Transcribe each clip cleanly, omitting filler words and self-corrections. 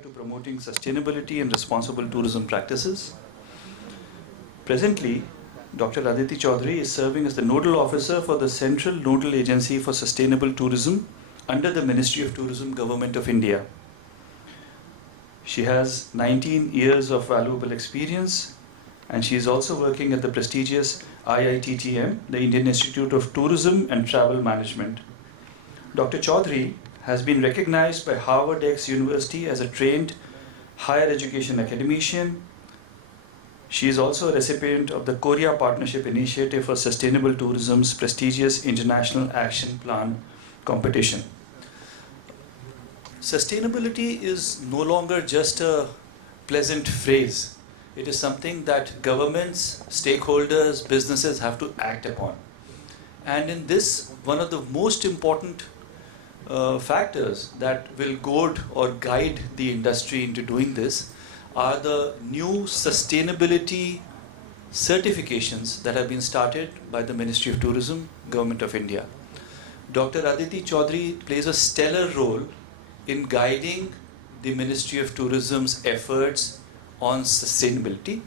to promoting sustainability and responsible tourism practices. Presently, Dr. Aditi Chaudhary is serving as the Nodal Officer for the Central Nodal Agency for Sustainable Tourism under the Ministry of Tourism, Government of India. She has 19 years of valuable experience, and she is also working at the prestigious IITTM, the Indian Institute of Tourism and Travel Management. Dr. Chaudhary has been recognized by Harvard X University as a trained higher education academician. She is also a recipient of the Korea Partnership Initiative for Sustainable Tourism's prestigious International Action Plan competition. Sustainability is no longer just a pleasant phrase. It is something that governments, stakeholders, businesses have to act upon. And in this, one of the most important factors that will goad or guide the industry into doing this are the new sustainability certifications that have been started by the Ministry of Tourism, Government of India. Dr. Aditi Chaudhary plays a stellar role in guiding the Ministry of Tourism's efforts on sustainability,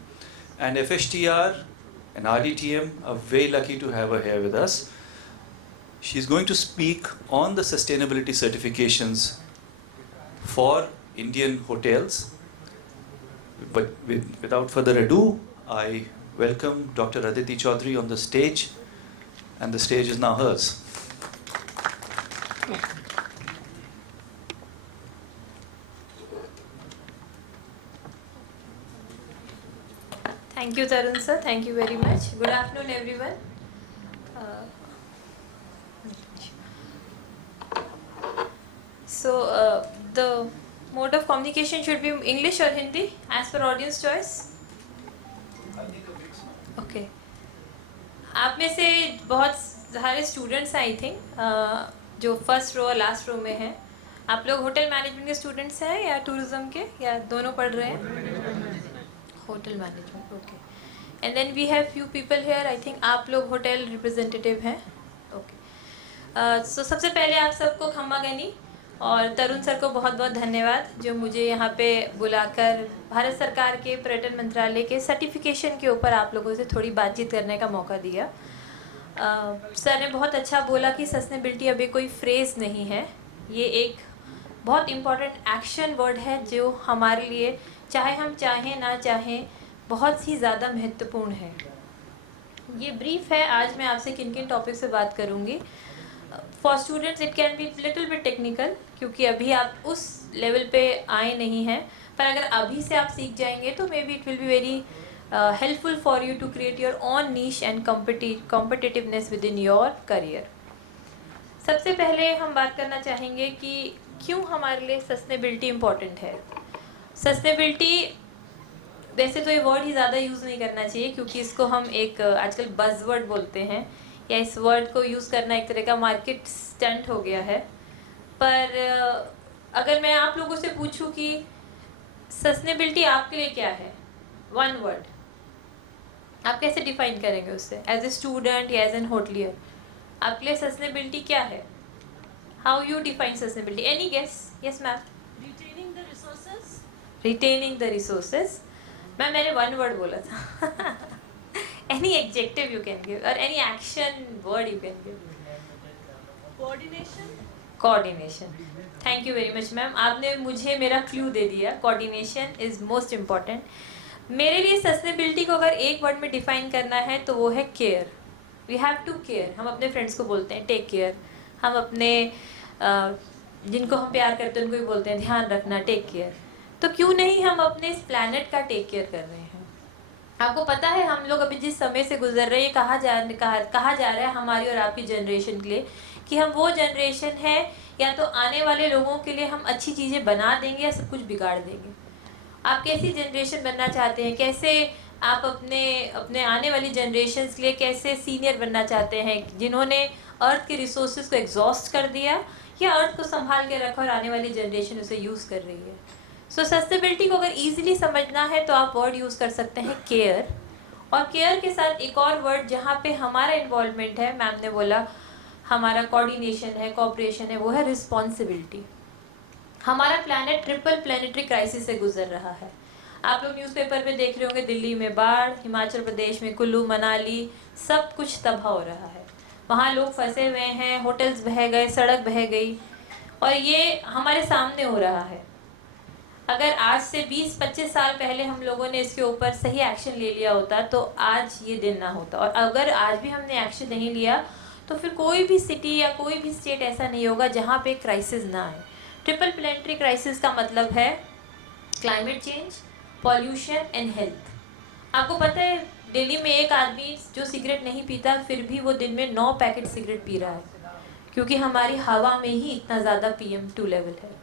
and FSTR and RDTM are very lucky to have her here with us. She's going to speak on the sustainability certifications for Indian hotels. But without further ado, I welcome Dr. Aditi Chaudhary on the stage, and the stage is now hers. Thank you, Tarun sir. Thank you very much. Good afternoon, everyone. The mode of communication should be English or Hindi as per audience choice. Okay. आप में से बहुत सारे students हैं I think जो first row और last row में हैं. आप लोग होटल मैनेजमेंट के स्टूडेंट्स हैं या टूरिज्म के, या दोनों पढ़ रहे हैं? Hotel management, okay. And then we have few people here, I think आप लोग होटल रिप्रेजेंटेटिव हैं. ओके. सो सबसे पहले आप सबको खम्मा गनी और तरुण सर को बहुत बहुत धन्यवाद जो मुझे यहाँ पे बुलाकर भारत सरकार के पर्यटन मंत्रालय के सर्टिफिकेशन के ऊपर आप लोगों से थोड़ी बातचीत करने का मौका दिया. सर ने बहुत अच्छा बोला कि सस्टेनेबिलिटी अभी कोई फ्रेज़ नहीं है, ये एक बहुत इम्पॉर्टेंट एक्शन वर्ड है जो हमारे लिए, चाहे हम चाहें ना चाहें, बहुत ही ज़्यादा महत्वपूर्ण है. ये ब्रीफ है. आज मैं आपसे किन किन टॉपिक से बात करूँगी. For students it can be little bit technical, क्योंकि अभी आप उस लेवल पे आए नहीं हैं, पर अगर अभी से आप सीख जाएंगे तो maybe it will be very helpful for you to create your own niche and competitiveness within your career. सबसे पहले हम बात करना चाहेंगे कि क्यों हमारे लिए सस्टेनेबिलिटी इम्पॉर्टेंट है. सस्टेनेबिलिटी वैसे तो ये वर्ड ही ज़्यादा यूज़ नहीं करना चाहिए, क्योंकि इसको हम एक आजकल बज़वर्ड बोलते हैं, या इस वर्ड को यूज़ करना एक तरह का मार्केट स्टंट हो गया है. पर अगर मैं आप लोगों से पूछूं कि सस्टेनेबिलिटी आपके लिए क्या है, वन वर्ड, आप कैसे डिफाइन करेंगे उससे? एज ए स्टूडेंट या एज एन होटलियर, आपके लिए सस्टेनेबिलिटी क्या है? How you define sustainability? Any guess? Yes ma'am. Retaining the resources. Retaining the resources. Ma'am मैंने वन वर्ड बोला था. Any adjective you can give or any action word you can give. Coordination. Coordination. Thank you very much ma'am. आपने मुझे मेरा clue दे दिया. Coordination is most important. मेरे लिए sustainability को अगर एक वर्ड में डिफाइन करना है तो वो है care. We have to care. हम अपने फ्रेंड्स को बोलते हैं टेक केयर. हम अपने जिनको हम प्यार करते हैं उनको भी बोलते हैं ध्यान रखना, टेक केयर. तो क्यों नहीं हम अपने इस प्लैनेट का टेक केयर कर रहे हैं? आपको पता है हम लोग अभी जिस समय से गुजर रहे हैं, कहा जा रहा है हमारी और आपकी जनरेशन के लिए कि हम वो जनरेशन है या तो आने वाले लोगों के लिए हम अच्छी चीज़ें बना देंगे या सब कुछ बिगाड़ देंगे. आप कैसी जनरेशन बनना चाहते हैं? कैसे आप अपने आने वाली जनरेशन के लिए कैसे सीनियर बनना चाहते हैं, जिन्होंने अर्थ के रिसोर्सेज को एग्जॉस्ट कर दिया, या अर्थ को संभाल के रखा और आने वाली जनरेशन उसे यूज़ कर रही है? सो सस्टेनेबिलिटी को अगर ईजिली समझना है तो आप वर्ड यूज़ कर सकते हैं केयर. और केयर के साथ एक और वर्ड जहाँ पे हमारा इन्वॉल्वमेंट है, मैम ने बोला हमारा कोऑर्डिनेशन है, कोऑपरेशन है, वो है रिस्पॉन्सिबिलिटी. हमारा प्लैनेट ट्रिपल प्लैनेटरी क्राइसिस से गुजर रहा है। आप लोग न्यूज़पेपर में देख रहे होंगे, दिल्ली में बाढ़, हिमाचल प्रदेश में कुल्लू मनाली सब कुछ तबाह हो रहा है। वहाँ लोग फंसे हुए हैं, होटल्स बह गए, सड़क बह गई, और ये हमारे सामने हो रहा है। अगर आज से 20-25 साल पहले हम लोगों ने इसके ऊपर सही एक्शन ले लिया होता तो आज ये दिन ना होता, और अगर आज भी हमने एक्शन नहीं लिया तो फिर कोई भी सिटी या कोई भी स्टेट ऐसा नहीं होगा जहाँ पे क्राइसिस ना आए। ट्रिपल प्लैनेटरी क्राइसिस का मतलब है climate change, pollution and health. आपको पता है दिल्ली में एक आदमी जो सिगरेट नहीं पीता फिर भी वो दिन में 9 पैकेट सिगरेट पी रहा है, क्योंकि हमारी हवा में ही इतना ज़्यादा PM2 लेवल है।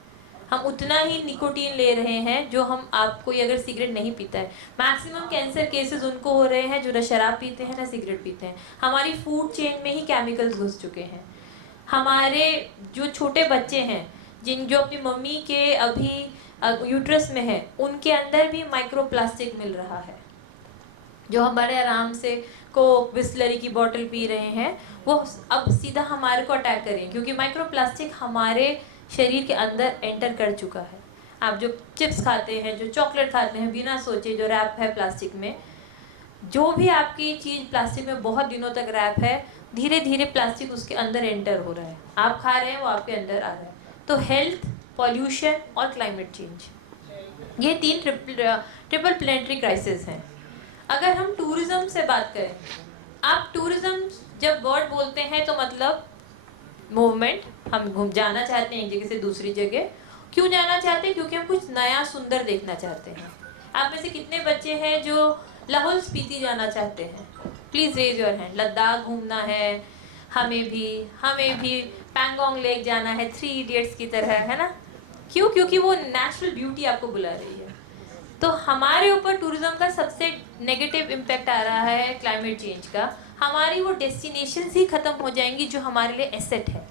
हम उतना ही निकोटीन ले रहे हैं जो हम आपको अगर सिगरेट नहीं पीता है। मैक्सिमम कैंसर केसेस उनको हो रहे हैं जो ना शराब पीते हैं ना सिगरेट पीते हैं। हमारी फूड चेन में ही केमिकल्स घुस चुके हैं। हमारे जो छोटे बच्चे हैं जो अपनी मम्मी के अभी यूट्रस में है, उनके अंदर भी माइक्रोप्लास्टिक मिल रहा है। जो हम बड़े आराम से कोक बिस्लरी की बोतल पी रहे हैं वो अब सीधा हमारे को अटैक करें, क्योंकि माइक्रोप्लास्टिक हमारे शरीर के अंदर एंटर कर चुका है। आप जो चिप्स खाते हैं, जो चॉकलेट खाते हैं, बिना सोचे जो रैप है प्लास्टिक में, जो भी आपकी चीज़ प्लास्टिक में बहुत दिनों तक रैप है, धीरे धीरे प्लास्टिक उसके अंदर एंटर हो रहा है। आप खा रहे हैं वो आपके अंदर आ रहा है। तो हेल्थ, पॉल्यूशन और क्लाइमेट चेंज, ये 3 ट्रिपल प्लैनेटरी क्राइसिस हैं। अगर हम टूरिज्म से बात करें, आप टूरिज्म जब वर्ड बोलते हैं तो मतलब मूवमेंट, हम जाना चाहते हैं एक जगह से दूसरी जगह। क्यों जाना चाहते हैं? क्योंकि हम कुछ नया सुंदर देखना चाहते हैं। आप में से कितने बच्चे हैं जो लाहौल स्पीति जाना चाहते हैं? Please raise your hand. Ladakh घूमना है, हमें भी पैंगोंग लेक जाना है, 3 इडियट्स की तरह, है ना? क्यों? क्योंकि वो नेचुरल ब्यूटी आपको बुला रही है। तो हमारे ऊपर टूरिज्म का सबसे नेगेटिव इम्पैक्ट आ रहा है क्लाइमेट चेंज का। हमारी वो डेस्टिनेशंस ही ख़त्म हो जाएंगी जो हमारे लिए एसेट है।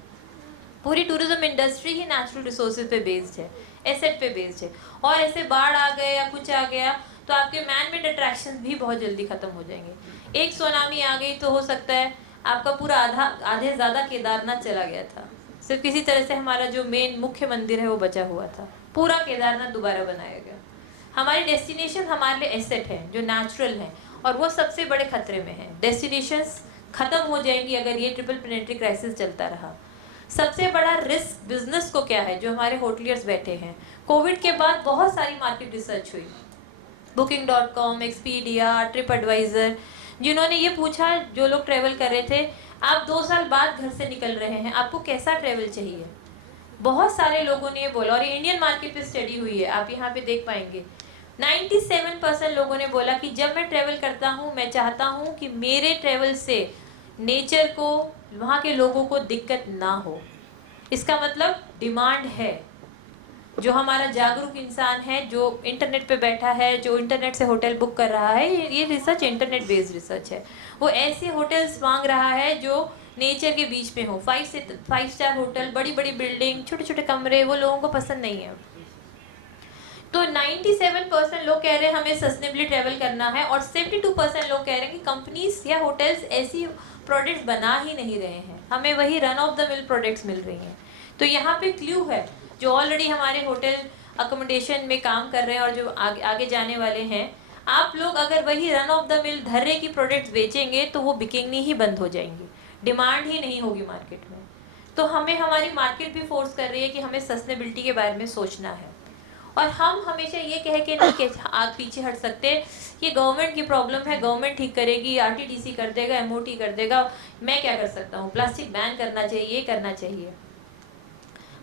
पूरी टूरिज्म इंडस्ट्री ही नेचुरल रिसोर्सेज पे बेस्ड है, एसेट पे बेस्ड है। और ऐसे बाढ़ आ गए या कुछ आ गया तो आपके मैन मेड अट्रैक्शंस भी बहुत जल्दी ख़त्म हो जाएंगे। एक सुनामी आ गई तो हो सकता है आपका पूरा आधे ज़्यादा केदारनाथ चला गया था। सिर्फ किसी तरह से हमारा जो मेन मुख्य मंदिर है वो बचा हुआ था, पूरा केदारनाथ दोबारा बनाया गया। हमारी डेस्टिनेशन हमारे लिए एसेट है जो नेचुरल है, और वो सबसे बड़े खतरे में है। डेस्टिनेशंस खत्म हो जाएंगी अगर ये ट्रिपल प्लैनेटरी क्राइसिस चलता रहा। सबसे बड़ा रिस्क बिजनेस को क्या है? जो हमारे होटलियर्स बैठे हैं। कोविड के बाद बहुत सारी मार्केट रिसर्च हुई, Booking.com, एक्सपीडिया, ट्रिप एडवाइजर, जिन्होंने ये पूछा, जो लोग ट्रेवल कर रहे थे, आप 2 साल बाद घर से निकल रहे हैं, आपको कैसा ट्रेवल चाहिए? बहुत सारे लोगों ने ये बोला, और ये इंडियन मार्केट पे स्टडी हुई है, आप यहाँ पे देख पाएंगे। 97% लोगों ने बोला कि जब मैं ट्रेवल करता हूँ मैं चाहता हूँ कि मेरे ट्रेवल से नेचर को, वहाँ के लोगों को दिक्कत ना हो। इसका मतलब डिमांड है। जो हमारा जागरूक इंसान है, जो इंटरनेट पे बैठा है, जो इंटरनेट से होटल बुक कर रहा है, ये रिसर्च इंटरनेट बेस्ड रिसर्च है, वो ऐसे होटल्स मांग रहा है जो नेचर के बीच में हो। 5 स्टार होटल, बड़ी बड़ी बिल्डिंग, छोटे छोटे कमरे, वो लोगों को पसंद नहीं है। तो 97% लोग कह रहे हैं हमें सस्टेनेबली ट्रैवल करना है, और 72% लोग कह रहे हैं कि कंपनीज या होटल्स ऐसी प्रोडक्ट्स बना ही नहीं रहे हैं, हमें वही run of the mill products मिल रही हैं। तो यहाँ पे क्ल्यू है, जो ऑलरेडी हमारे होटल अकोमोडेशन में काम कर रहे हैं और जो आगे जाने वाले हैं, आप लोग अगर वही रन ऑफ द मिल धर्रे की प्रोडक्ट्स बेचेंगे तो वो बिकेंगी ही बंद हो जाएंगी, डिमांड ही नहीं होगी मार्केट में। तो हमें हमारी मार्केट भी फोर्स कर रही है कि हमें सस्टेनेबिलिटी के बारे में सोचना है, और हम हमेशा ये कह के नहीं कि आप पीछे हट सकते, ये गवर्नमेंट की प्रॉब्लम है, गवर्नमेंट ठीक करेगी, RTTC कर देगा, MOT कर देगा, मैं क्या कर सकता हूँ? प्लास्टिक बैन करना चाहिए, ये करना चाहिए।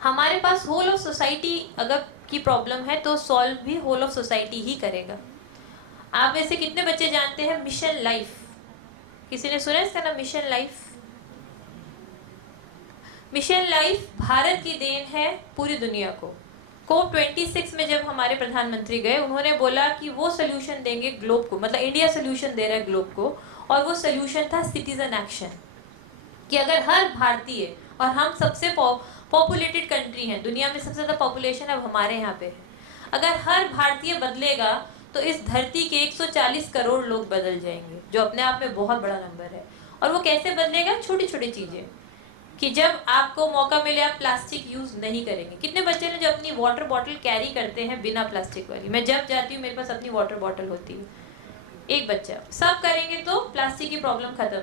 हमारे पास होल ऑफ सोसाइटी अगर की प्रॉब्लम है तो सॉल्व भी होल ऑफ सोसाइटी ही करेगा। आप में से कितने बच्चे जानते हैं मिशन लाइफ? किसी ने सुना इसका नाम, mission life? Mission life Bharat की देन है पूरी दुनिया को। COP26 में जब हमारे प्रधानमंत्री गए, उन्होंने बोला कि वो सोल्यूशन देंगे ग्लोब को, मतलब इंडिया सोल्यूशन दे रहा है ग्लोब को, और वो सोल्यूशन था सिटीजन एक्शन। कि अगर हर भारतीय, और हम सबसे पॉपुलेटेड कंट्री हैं, दुनिया में सबसे ज़्यादा पॉपुलेशन अब हमारे यहाँ पे है, अगर हर भारतीय बदलेगा तो इस धरती के 140 करोड़ लोग बदल जाएंगे, जो अपने आप में बहुत बड़ा नंबर है। और वो कैसे बदलेगा? छोटी छोटी चीज़ें, कि जब आपको मौका मिले आप प्लास्टिक यूज नहीं करेंगे। कितने बच्चे ने जो अपनी वाटर बॉटल कैरी करते हैं बिना प्लास्टिक वाली? मैं जब जाती हूँ मेरे पास अपनी वाटर बॉटल होती है। एक बच्चा। सब करेंगे तो प्लास्टिक की प्रॉब्लम खत्म।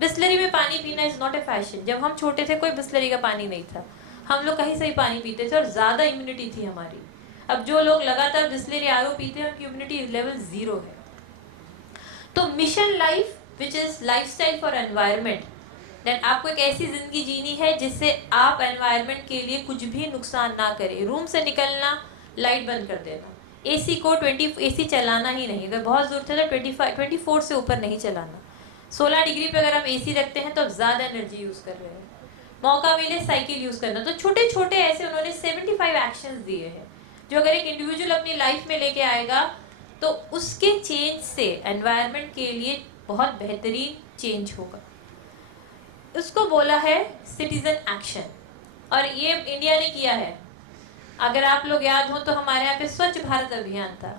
बिस्लरी में पानी पीना इज नॉट ए फैशन। जब हम छोटे थे कोई बिस्लरी का पानी नहीं था, हम लोग कहीं से ही पानी पीते थे और ज्यादा इम्यूनिटी थी हमारी। अब जो लोग लगातार बिस्लरी आरओ पीते हैं उनकी इम्यूनिटी लेवल 0 है। तो mission life which is lifestyle for environment, then आपको एक ऐसी जिंदगी जीनी है जिससे आप एनवायरनमेंट के लिए कुछ भी नुकसान ना करें। रूम से निकलना, लाइट बंद कर देना, एसी को 20 एसी चलाना ही नहीं, अगर बहुत जरूरत है तो 24 से ऊपर नहीं चलाना। 16 डिग्री पे अगर आप एसी रखते हैं तो आप ज्यादा एनर्जी यूज कर रहे हैं। मौका मिले साइकिल यूज करना। तो छोटे छोटे ऐसे उन्होंने 75 एक्शंस दिए हैं जो अगर एक इंडिविजुअल अपनी लाइफ में लेके आएगा तो उसके चेंज से एनवायरनमेंट के लिए बहुत बेहतरीन चेंज होगा। उसको बोला है सिटीजन एक्शन, और ये इंडिया ने किया है। अगर आप लोग याद हो तो हमारे यहाँ पे स्वच्छ भारत अभियान था।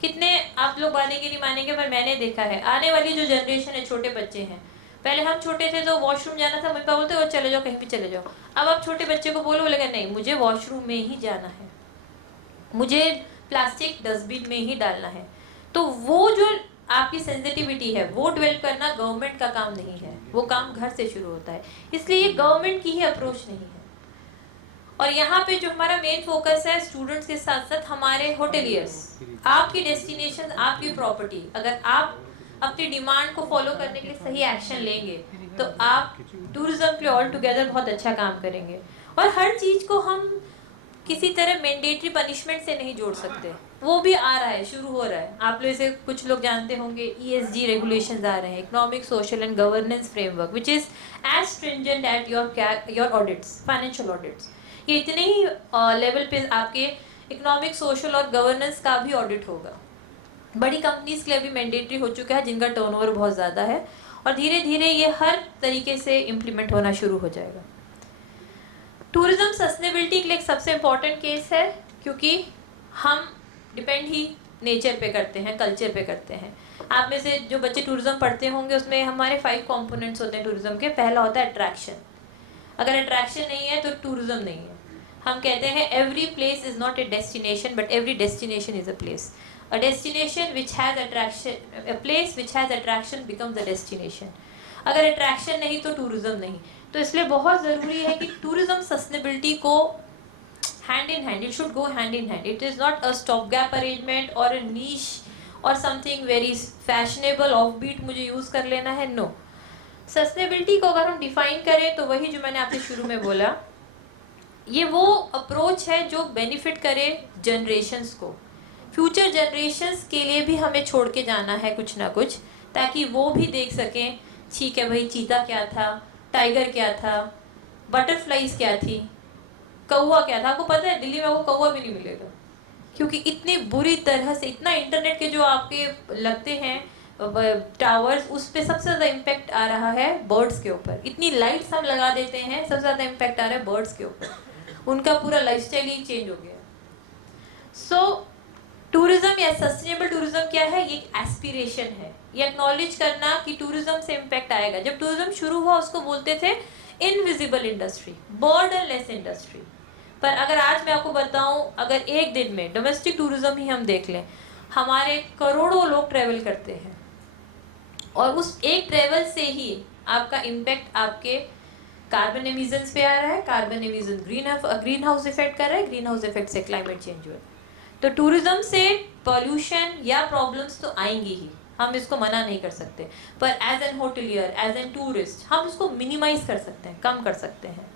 कितने आप लोग मानेंगे नहीं मानेंगे, पर मैंने देखा है आने वाली जो जनरेशन है, छोटे बच्चे हैं, पहले हम छोटे थे तो वॉशरूम जाना था, मम्मी पापा बोलते वो चले जाओ, कहीं भी चले जाओ। अब आप छोटे बच्चे को बोलेगा नहीं, मुझे वॉशरूम में ही जाना है, मुझे प्लास्टिक डस्टबिन में ही डालना है। तो वो जो आपकी सेंसिटिविटी है वो डेवलप करना गवर्नमेंट का काम नहीं है, वो काम घर से शुरू होता है। इसलिए ये गवर्नमेंट की ही अप्रोच नहीं है। और यहाँ पे जो हमारा मेन फोकस है स्टूडेंट्स के साथ साथ हमारे होटेलियर्स, आपकी डेस्टिनेशन आपकी प्रॉपर्टी, अगर आप अपनी डिमांड को फॉलो करने के लिए सही एक्शन लेंगे तो आप टूरिज्म के लिए ऑल टुगेदर बहुत अच्छा काम करेंगे। और हर चीज को हम किसी तरह मैंडेटरी पनिशमेंट से नहीं जोड़ सकते, वो भी आ रहा है, शुरू हो रहा है। आप लोग से कुछ लोग जानते होंगे ESG रेगुलेशंस आ रहे हैं, economic social and governance framework, which is as stringent at your audits, financial audits. ये इतने ही लेवल पे आपके इकोनॉमिक सोशल और गवर्नेंस का भी ऑडिट होगा। बड़ी कंपनीज के लिए भी मैंडेटरी हो चुका है जिनका टर्नओवर बहुत ज़्यादा है, और धीरे धीरे ये हर तरीके से इम्प्लीमेंट होना शुरू हो जाएगा। टूरिज्म सस्टेनेबिलिटी के लिए एक सबसे इम्पोर्टेंट केस है, क्योंकि हम डिपेंड ही नेचर पे करते हैं, कल्चर पे करते हैं। आप में से जो बच्चे टूरिज्म पढ़ते होंगे उसमें हमारे 5 कंपोनेंट्स होते हैं टूरिज्म के। पहला होता है अट्रैक्शन। अगर अट्रैक्शन नहीं है तो टूरिज्म नहीं है। हम कहते हैं every place is not a destination but every destination is a place. A destination which has attraction, a place which has attraction becomes a destination. अगर अट्रैक्शन नहीं तो टूरिज्म नहीं। तो इसलिए बहुत ज़रूरी है कि टूरिज्म सस्टेनेबिलिटी को hand in hand, it should go hand in hand. It is not a stopgap arrangement or a niche or something very fashionable offbeat मुझे यूज कर लेना है। नो, सस्टेनेबिलिटी को अगर हम डिफाइन करें तो वही जो मैंने आपसे शुरू में बोला, ये वो अप्रोच है जो बेनिफिट करे जनरेशन्स को। फ्यूचर जनरेशन्स के लिए भी हमें छोड़ के जाना है कुछ ना कुछ, ताकि वो भी देख सकें ठीक है भाई चीता क्या था, टाइगर क्या था, बटरफ्लाइज क्या थी, कौवा क्या था। आपको पता है दिल्ली में वो कौवा भी नहीं मिलेगा, क्योंकि इतनी बुरी तरह से इतना इंटरनेट के जो आपके लगते हैं टावर्स, उस पे सबसे ज़्यादा इम्पैक्ट आ रहा है बर्ड्स के ऊपर। इतनी लाइट्स हम लगा देते हैं, सबसे ज़्यादा इम्पैक्ट आ रहा है बर्ड्स के ऊपर। उनका पूरा लाइफस्टाइल ही चेंज हो गया। सो टूरिज्म या सस्टेनेबल टूरिज्म क्या है? ये एक एस्पिरेशन है, ये एक्नॉलेज करना कि टूरिज्म से इम्पैक्ट आएगा। जब टूरिज्म शुरू हुआ उसको बोलते थे इनविजिबल इंडस्ट्री, बॉर्डरलेस इंडस्ट्री। पर अगर आज मैं आपको बताऊं, अगर एक दिन में डोमेस्टिक टूरिज्म ही हम देख लें, हमारे करोड़ों लोग ट्रेवल करते हैं, और उस एक ट्रेवल से ही आपका इम्पैक्ट आपके कार्बन एमिशंस पे आ रहा है। Carbon emission green house effect कर रहा है, ग्रीन हाउस इफेक्ट से क्लाइमेट चेंज हुआ है। तो टूरिज्म से पॉल्यूशन या प्रॉब्लम्स तो आएंगी ही, हम इसको मना नहीं कर सकते, पर as an hotelier, as an tourist हम उसको मिनिमाइज कर सकते हैं, कम कर सकते हैं।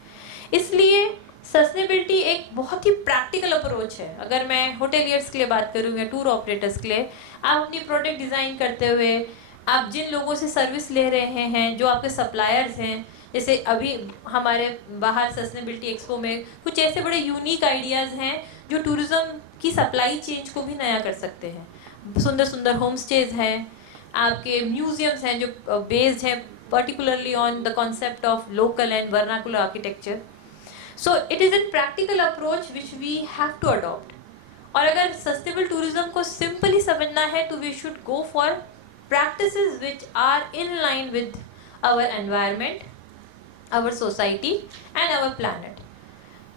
इसलिए सस्टेनेबिलिटी एक बहुत ही प्रैक्टिकल अप्रोच है। अगर मैं होटेलियर्स के लिए बात करूँ या टूर ऑपरेटर्स के लिए, आप अपनी प्रोडक्ट डिज़ाइन करते हुए आप जिन लोगों से सर्विस ले रहे हैं, जो आपके सप्लायर्स हैं, जैसे अभी हमारे बाहर सस्टेनेबिलिटी एक्सपो में कुछ ऐसे बड़े यूनिक आइडियाज़ हैं जो टूरिज्म की सप्लाई चेंज को भी नया कर सकते हैं। सुंदर सुंदर होम स्टेज हैं, आपके म्यूजियम्स हैं जो बेस्ड हैं particularly on the concept of local and vernacular architecture. So it is an practical approach which we have to adopt. और अगर सस्टेनेबल टूरिज्म को सिंपली समझना है तो we should go for practices which are in line with our environment, our society and our planet.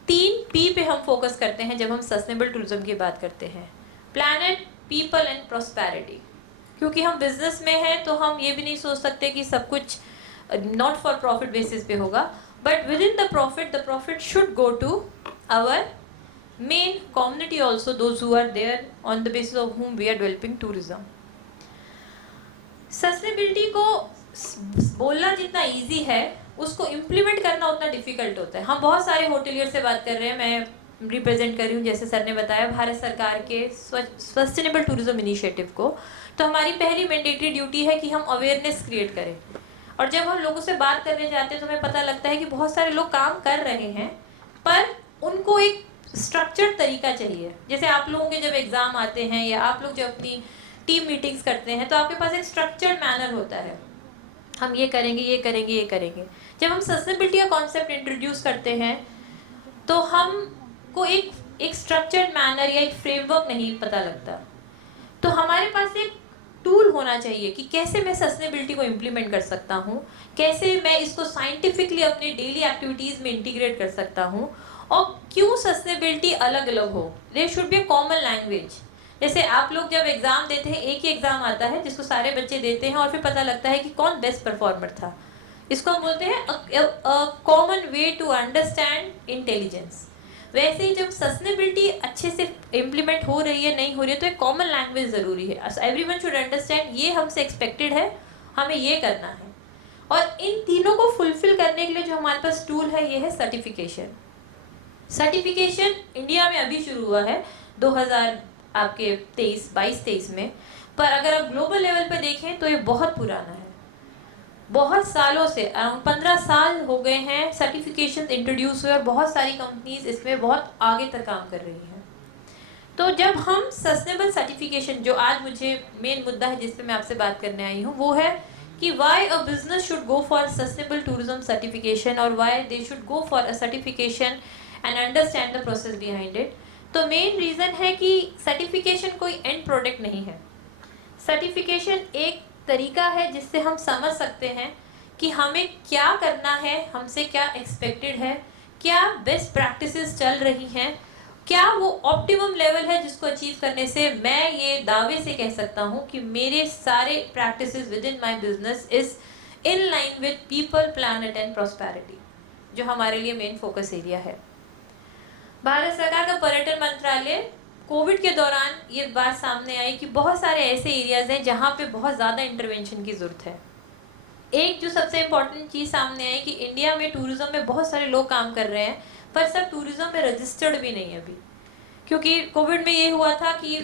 3 P पे हम focus करते हैं जब हम सस्टेनेबल टूरिज्म की बात करते हैं, प्लैनेट, पीपल एंड प्रॉस्पेरिटी। क्योंकि हम बिजनेस में हैं तो हम ये भी नहीं सोच सकते कि सब कुछ नॉट फॉर प्रॉफिट बेसिस पे होगा, but within the profit should go to our main community also, those who are there on the basis of whom we are developing tourism। Sustainability को बोलना जितना इजी है उसको implement करना उतना difficult होता है। हम बहुत सारे होटलियर से बात कर रहे हैं, मैं रिप्रेजेंट कर रही हूँ जैसे सर ने बताया भारत सरकार के सस्टेनेबल टूरिज्म इनिशिएटिव को। तो हमारी पहली मैंडेटरी ड्यूटी है कि हम अवेयरनेस क्रिएट करें, और जब हम लोगों से बात करने जाते हैं तो हमें पता लगता है कि बहुत सारे लोग काम कर रहे हैं पर उनको एक स्ट्रक्चर्ड तरीका चाहिए। जैसे आप लोगों के जब एग्जाम आते हैं या आप लोग जब अपनी टीम मीटिंग्स करते हैं तो आपके पास एक स्ट्रक्चर्ड मैनर होता है, हम ये करेंगे ये करेंगे ये करेंगे। जब हम सस्टेनेबिलिटी का कॉन्सेप्ट इंट्रोड्यूस करते हैं तो हमको एक स्ट्रक्चर्ड मैनर या एक फ्रेमवर्क नहीं पता लगता। तो हमारे पास एक टूल होना चाहिए कि कैसे मैं सस्टेनेबिलिटी को इम्प्लीमेंट कर सकता हूँ, कैसे मैं इसको साइंटिफिकली अपने डेली एक्टिविटीज में इंटीग्रेट कर सकता हूँ, और क्यों सस्टेनेबिलिटी अलग अलग हो। There should be a common language. जैसे आप लोग जब एग्जाम देते हैं, एक ही एग्जाम आता है जिसको सारे बच्चे देते हैं और फिर पता लगता है कि कौन बेस्ट परफॉर्मर था। इसको हम बोलते हैं common way to understand intelligence. वैसे ही जब सस्टेनेबिलिटी अच्छे से इम्प्लीमेंट हो रही है नहीं हो रही है तो एक कॉमन लैंग्वेज ज़रूरी है। एवरीवन शुड अंडरस्टैंड ये हमसे एक्सपेक्टेड है, हमें ये करना है। और इन तीनों को फुलफिल करने के लिए जो हमारे पास टूल है ये है सर्टिफिकेशन। सर्टिफिकेशन इंडिया में अभी शुरू हुआ है 2022-23 में, पर अगर आप ग्लोबल लेवल पे देखें तो ये बहुत पुराना है। बहुत सालों से, अराउंड 15 साल हो गए हैं सर्टिफिकेशन इंट्रोड्यूस हुए और बहुत सारी कंपनीज इसमें बहुत आगे तक काम कर रही हैं। तो जब हम सस्टेनेबल सर्टिफिकेशन, जो आज मुझे मेन मुद्दा है जिस पे मैं आपसे बात करने आई हूँ, वो है कि why a business should go for sustainable tourism certification और why they should go for a certification and understand the process behind it. तो मेन रीज़न है कि सर्टिफिकेशन कोई एंड प्रोडक्ट नहीं है। सर्टिफिकेशन एक तरीका है जिससे हम समझ सकते हैं कि हमें क्या करना है, हमसे क्या एक्सपेक्टेड है, क्या बेस्ट प्रैक्टिसेस चल रही हैं, क्या वो ऑप्टिमम लेवल है जिसको अचीव करने से मैं ये दावे से कह सकता हूँ कि मेरे सारे practices with in my business is in line with people, planet and prosperity, जो हमारे लिए मेन फोकस एरिया है। भारत सरकार का पर्यटन मंत्रालय कोविड के दौरान ये बात सामने आई कि बहुत सारे ऐसे एरियाज हैं जहाँ पे बहुत ज़्यादा इंटरवेंशन की ज़रूरत है। एक जो सबसे इम्पोर्टेंट चीज़ सामने आई कि इंडिया में टूरिज्म में बहुत सारे लोग काम कर रहे हैं पर सब टूरिज्म में रजिस्टर्ड भी नहीं है अभी, क्योंकि कोविड में ये हुआ था कि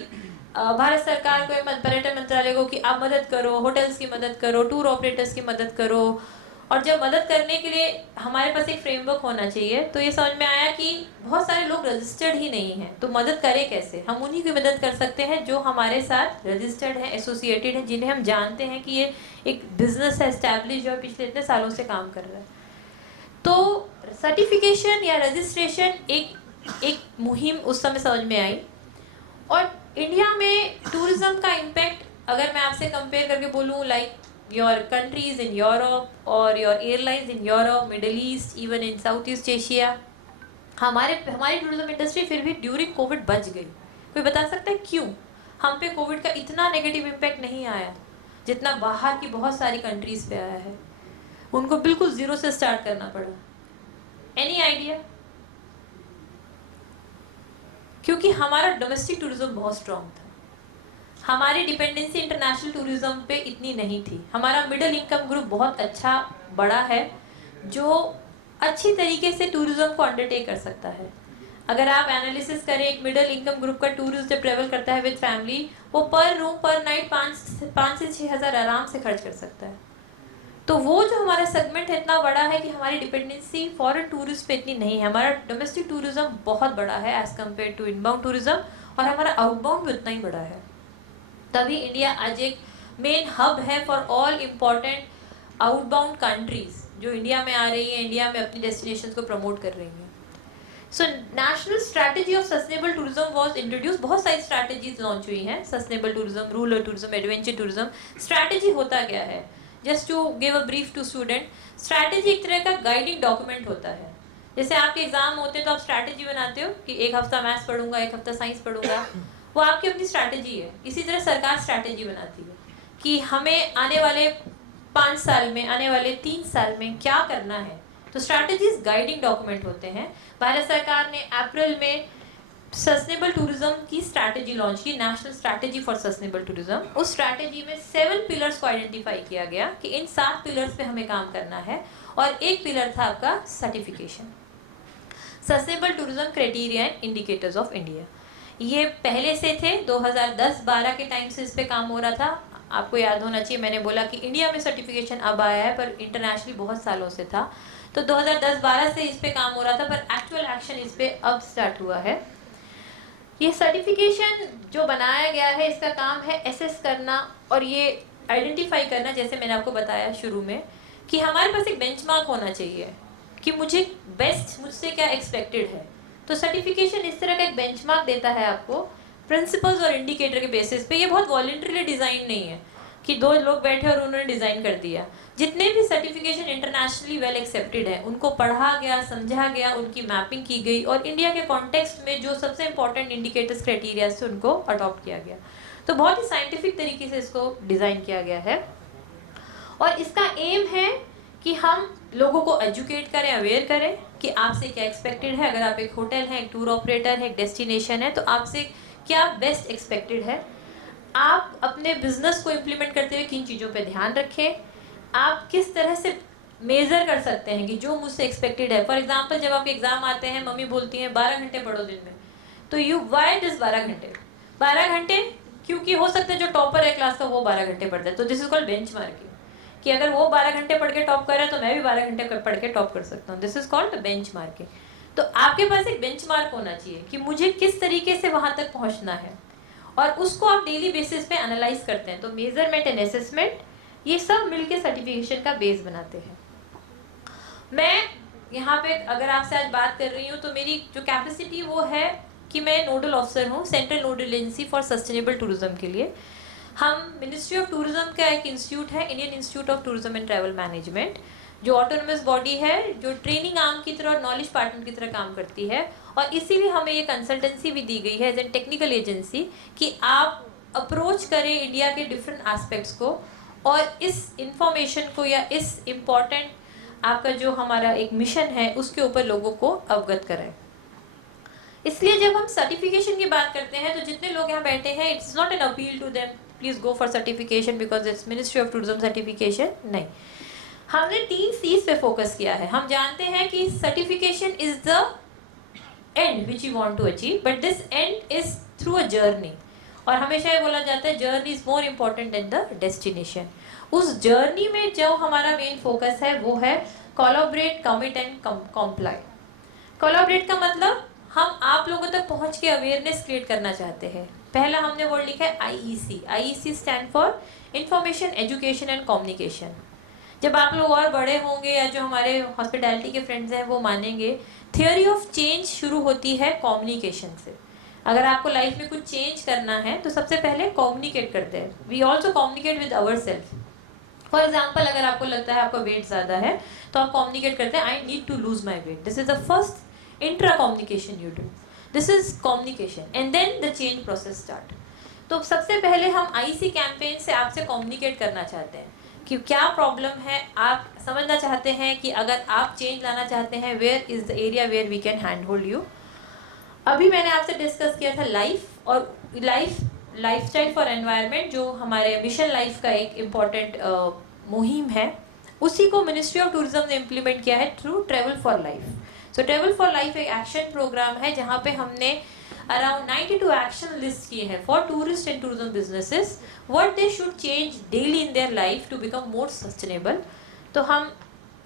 भारत सरकार को, पर्यटन मंत्रालय को कि आप मदद करो, होटल्स की मदद करो, टूर ऑपरेटर्स की मदद करो, और जब मदद करने के लिए हमारे पास एक फ्रेमवर्क होना चाहिए तो ये समझ में आया कि बहुत सारे लोग रजिस्टर्ड ही नहीं हैं, तो मदद करें कैसे। हम उन्हीं की मदद कर सकते हैं जो हमारे साथ रजिस्टर्ड हैं, एसोसिएटेड हैं, जिन्हें हम जानते हैं कि ये एक बिजनेस है एस्टैब्लिश और पिछले इतने सालों से काम कर रहा है। तो सर्टिफिकेशन या रजिस्ट्रेशन एक मुहिम उस समय समझ में आई। और इंडिया में टूरिज्म का इम्पैक्ट अगर मैं आपसे कंपेयर करके बोलूँ, like your countries in Europe or your airlines in Europe, Middle East, even in Southeast Asia, हमारी टूरिज्म इंडस्ट्री फिर भी ड्यूरिंग कोविड बच गई। कोई बता सकता है क्यों हम पे कोविड का इतना नेगेटिव इम्पैक्ट नहीं आया जितना बाहर की बहुत सारी कंट्रीज पे आया है। उनको बिल्कुल जीरो से स्टार्ट करना पड़ा। Any idea? क्योंकि हमारा डोमेस्टिक टूरिज्म बहुत स्ट्रॉन्ग था, हमारी डिपेंडेंसी इंटरनेशनल टूरिज्म पे इतनी नहीं थी। हमारा मिडिल इनकम ग्रुप बहुत अच्छा बड़ा है जो अच्छी तरीके से टूरिज्म को अंडरटेक कर सकता है। अगर आप एनालिसिस करें, एक मिडिल इनकम ग्रुप का टूरिस्ट जब ट्रेवल करता है विद फैमिली, वो पर रूम पर नाइट 5 से 6 हज़ार आराम से खर्च कर सकता है। तो वो जो हमारा सेगमेंट है इतना बड़ा है कि हमारी डिपेंडेंसी फॉरेन टूरिस्ट पे इतनी नहीं है। हमारा डोमेस्टिक टूरिज्म बहुत बड़ा है as compare to inbound tourism, और हमारा आउटबाउंड भी उतना ही बड़ा है। तभी इंडिया आज एक मेन हब है for all important outbound countries जो इंडिया में आ रही है, इंडिया में अपनी डेस्टिनेशंस को प्रमोट कर रही हैं। So national strategy of sustainable tourism was introduce. बहुत सारी स्ट्रैटेजीज लॉन्च हुई हैं, sustainable tourism, rural tourism, adventure tourism. Strategy होता क्या है? Just to give a brief to student, strategy एक तरह का गाइडिंग डॉक्यूमेंट होता है। जैसे आपके एग्जाम होते हैं तो आप स्ट्रैटेजी बनाते हो कि एक हफ्ता मैथ्स पढ़ूंगा, एक हफ्ता साइंस पढ़ूंगा, वो आपकी अपनी स्ट्रैटेजी है। इसी तरह सरकार स्ट्रैटेजी बनाती है कि हमें आने वाले 5 साल में, आने वाले 3 साल में क्या करना है। तो स्ट्रैटेजीज गाइडिंग डॉक्यूमेंट होते हैं। भारत सरकार ने अप्रैल में सस्टेनेबल टूरिज्म की स्ट्रैटेजी लॉन्च की, national strategy for sustainable tourism. उस स्ट्रैटेजी में 7 पिलर्स को आइडेंटिफाई किया गया कि इन 7 पिलर्स पे हमें काम करना है, और एक पिलर था आपका certification, sustainable tourism criteria and indicators of India. ये पहले से थे, 2010-12 के टाइम से इस पे काम हो रहा था। आपको याद होना चाहिए, मैंने बोला कि इंडिया में सर्टिफिकेशन अब आया है, पर इंटरनेशनली बहुत सालों से था। तो 2010-12 से इस पे काम हो रहा था, पर एक्चुअल एक्शन इस पे अब स्टार्ट हुआ है। ये सर्टिफिकेशन जो बनाया गया है, इसका काम है एसेस करना और ये आइडेंटिफाई करना, जैसे मैंने आपको बताया शुरू में, कि हमारे पास एक बेंचमार्क होना चाहिए कि मुझे बेस्ट, मुझसे क्या एक्सपेक्टेड है। तो सर्टिफिकेशन इस तरह का एक बेंचमार्क देता है आपको प्रिंसिपल्स और इंडिकेटर के बेसिस पे। ये बहुत वॉलंटरीली डिज़ाइन नहीं है कि 2 लोग बैठे और उन्होंने डिज़ाइन कर दिया। जितने भी सर्टिफिकेशन इंटरनेशनली वेल एक्सेप्टेड है, उनको पढ़ा गया, समझा गया, उनकी मैपिंग की गई, और इंडिया के कॉन्टेक्स्ट में जो सबसे इंपॉर्टेंट इंडिकेटर्स क्राइटेरिया से उनको अडॉप्ट किया गया। तो बहुत ही साइंटिफिक तरीके से इसको डिज़ाइन किया गया है, और इसका एम है कि हम लोगों को एजुकेट करें, अवेयर करें कि आपसे क्या एक्सपेक्टेड है। अगर आप एक होटल है, एक टूर ऑपरेटर है, एक डेस्टिनेशन है, तो आपसे क्या बेस्ट एक्सपेक्टेड है। आप अपने बिजनेस को इम्प्लीमेंट करते हुए किन चीज़ों पे ध्यान रखें, आप किस तरह से मेज़र कर सकते हैं कि जो मुझसे एक्सपेक्टेड है। फॉर एग्जांपल, जब आपके एग्जाम आते हैं, मम्मी बोलती हैं 12 घंटे पढ़ो दिन में, तो यू वाई दिस 12 घंटे? 12 घंटे क्योंकि हो सकता है जो टॉपर है क्लास का वो 12 घंटे पढ़ता है। तो दिस इज कॉल्ड बेंचमार्किंग, कि अगर वो 12 घंटे पढ़ के टॉप कर रहा है तो मैं भी 12 घंटे पढ़ के टॉप कर सकता हूँ। This is called benchmarking. तो आपके पास एक बेंचमार्क होना चाहिए कि मुझे किस तरीके से वहां तक पहुंचना है, और उसको आप डेली बेसिस पे एनालाइज करते हैं। तो मेजरमेंट एंड असेसमेंट, ये सब मिलके सर्टिफिकेशन का बेस बनाते हैं। मैं यहाँ पे अगर आपसे आज बात कर रही हूँ तो मेरी जो कैपेसिटी वो है कि मैं नोडल ऑफिसर हूँ central nodal agency for sustainable tourism के लिए। हम मिनिस्ट्री ऑफ टूरिज्म का एक इंस्टीट्यूट है, Indian institute of tourism and travel management, जो ऑटोनोमस बॉडी है, जो ट्रेनिंग आर्म की तरह और नॉलेज पार्टनर की तरह काम करती है। और इसीलिए हमें ये कंसल्टेंसी भी दी गई है एज ए टेक्निकल एजेंसी कि आप अप्रोच करें इंडिया के डिफरेंट एस्पेक्ट्स को, और इस इंफॉर्मेशन को या इस इम्पॉर्टेंट आपका जो हमारा एक मिशन है उसके ऊपर लोगों को अवगत करें। इसलिए जब हम सर्टिफिकेशन की बात करते हैं तो जितने लोग यहाँ बैठे हैं, it's not an appeal to them please go for certification because it's ministry of tourism certification, नहीं। हमने 3 C's पे फोकस किया है। हम जानते हैं कि certification is the end which you want to achieve, but this end is through a journey. और हमेशा ये बोला जाता है journey is more important than the destination. उस जर्नी में जो हमारा मेन फोकस है वो है collaborate, commit and comply. Collaborate का मतलब हम आप लोगों तक पहुंच के अवेयरनेस क्रिएट करना चाहते हैं। पहला हमने वर्ड लिखा है IEC। IEC stand for information, education and communication. जब आप लोग और बड़े होंगे या जो हमारे हॉस्पिटैलिटी के फ्रेंड्स हैं वो मानेंगे, थियोरी ऑफ चेंज शुरू होती है कम्युनिकेशन से। अगर आपको लाइफ में कुछ चेंज करना है तो सबसे पहले कम्युनिकेट करते हैं। We also communicate with our self. For example, अगर आपको लगता है आपका वेट ज़्यादा है तो आप कम्युनिकेट करते हैं I need to lose my weight. This is the first intra communication you do, this is communication and then the change process start. तो सबसे पहले हम IEC कैंपेन से आपसे कम्युनिकेट करना चाहते हैं कि क्या प्रॉब्लम है, आप समझना चाहते हैं कि अगर आप चेंज लाना चाहते हैं, where is the area where we can hand hold you. अभी मैंने आपसे डिस्कस किया था लाइफ और लाइफस्टाइल फॉर एनवायरनमेंट, जो हमारे मिशन लाइफ का एक इम्पॉर्टेंट मुहिम है, उसी को मिनिस्ट्री ऑफ टूरिज्म ने इम्प्लीमेंट किया है through travel for life. So travel for life एक एक्शन प्रोग्राम है जहाँ पे हमने अराउंड 92 एक्शन लिस्ट किए हैं for tourist and tourism businesses, what they should change daily in their life to become more sustainable. तो हम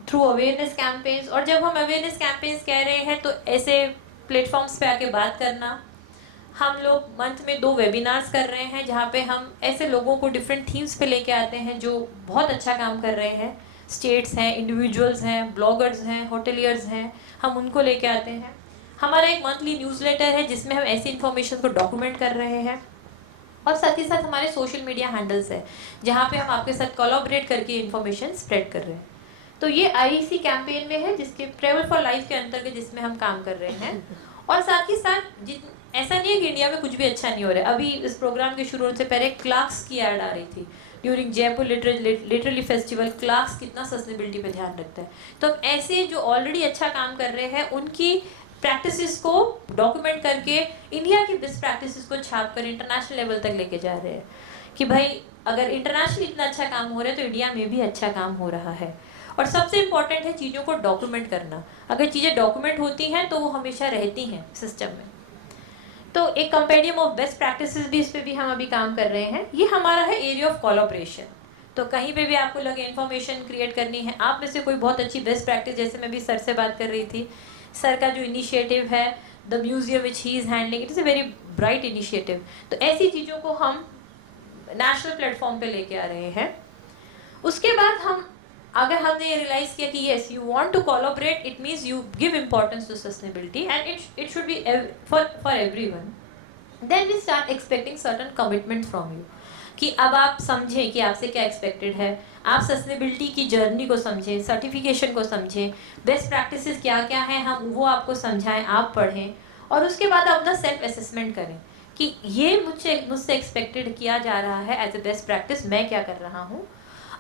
थ्रू अवेयरनेस कैंपेन्स, और जब हम अवेयरनेस कैंपेन्स कह रहे हैं तो ऐसे प्लेटफॉर्म्स पे आके बात करना। हम लोग मंथ में 2 वेबिनार्स कर रहे हैं जहाँ पे हम ऐसे लोगों को डिफरेंट थीम्स पे लेके आते हैं जो बहुत अच्छा काम कर रहे हैं। स्टेट्स हैं, इंडिविजुअल्स हैं, ब्लॉगर्स हैं, होटेलियर्स हैं, हम उनको लेके आते हैं। हमारा एक मंथली न्यूज़लेटर है जिसमें हम ऐसी इन्फॉर्मेशन को डॉक्यूमेंट कर रहे हैं। और साथ ही साथ हमारे सोशल मीडिया हैंडल्स है जहाँ पे हम आपके साथ कोलैबोरेट करके इन्फॉर्मेशन स्प्रेड कर रहे हैं। तो ये IEC कैंपेन में है जिसके ट्रेवल फॉर लाइफ के अंतर्गत जिसमें हम काम कर रहे हैं। और साथ ही साथ ऐसा नहीं है कि इंडिया में कुछ भी अच्छा नहीं हो रहा है। अभी इस प्रोग्राम के शुरू होने से पहले क्लार्क्स की ऐड आ रही थी during Jaipur literary festival. Clarks कितना सस्टेनेबिलिटी पे ध्यान रखता है। तो हम ऐसे जो ऑलरेडी अच्छा काम कर रहे हैं उनकी प्रैक्टिसेस को डॉक्यूमेंट करके इंडिया की बेस्ट प्रैक्टिसेस को छाप कर इंटरनेशनल लेवल तक लेके जा रहे हैं कि भाई अगर इंटरनेशनल इतना अच्छा काम हो रहा है तो इंडिया में भी अच्छा काम हो रहा है। और सबसे इम्पॉर्टेंट है चीज़ों को डॉक्यूमेंट करना। अगर चीज़ें डॉक्यूमेंट होती हैं तो वो हमेशा रहती हैं सिस्टम में। तो एक कंपेंडियम ऑफ बेस्ट प्रैक्टिसेस भी इस पे भी हम अभी काम कर रहे हैं। ये हमारा है एरिया ऑफ कोलैबोरेशन। तो कहीं पे भी आपको लगे इन्फॉर्मेशन क्रिएट करनी है, आप में से कोई बहुत अच्छी बेस्ट प्रैक्टिस, जैसे मैं भी सर से बात कर रही थी, सर का जो इनिशिएटिव है the museum which he is handling, it is a very bright initiative. तो ऐसी चीज़ों को हम नेशनल प्लेटफॉर्म पे लेके आ रहे हैं। उसके बाद अगर हमने ये रियलाइज किया कि yes you want to collaborate, it means you give importance to sustainability and it should be for everyone, then we start expecting certain commitment from you कि अब आप समझें कि आपसे क्या एक्सपेक्टेड है, आप सस्टेनेबिलिटी की जर्नी को समझें, सर्टिफिकेशन को समझें, बेस्ट प्रैक्टिसेस क्या क्या हैं हम वो आपको समझाएं, आप पढ़ें और उसके बाद अपना सेल्फ असेसमेंट करें कि ये मुझसे एक्सपेक्टेड किया जा रहा है एज ए बेस्ट प्रैक्टिस, मैं क्या कर रहा हूँ।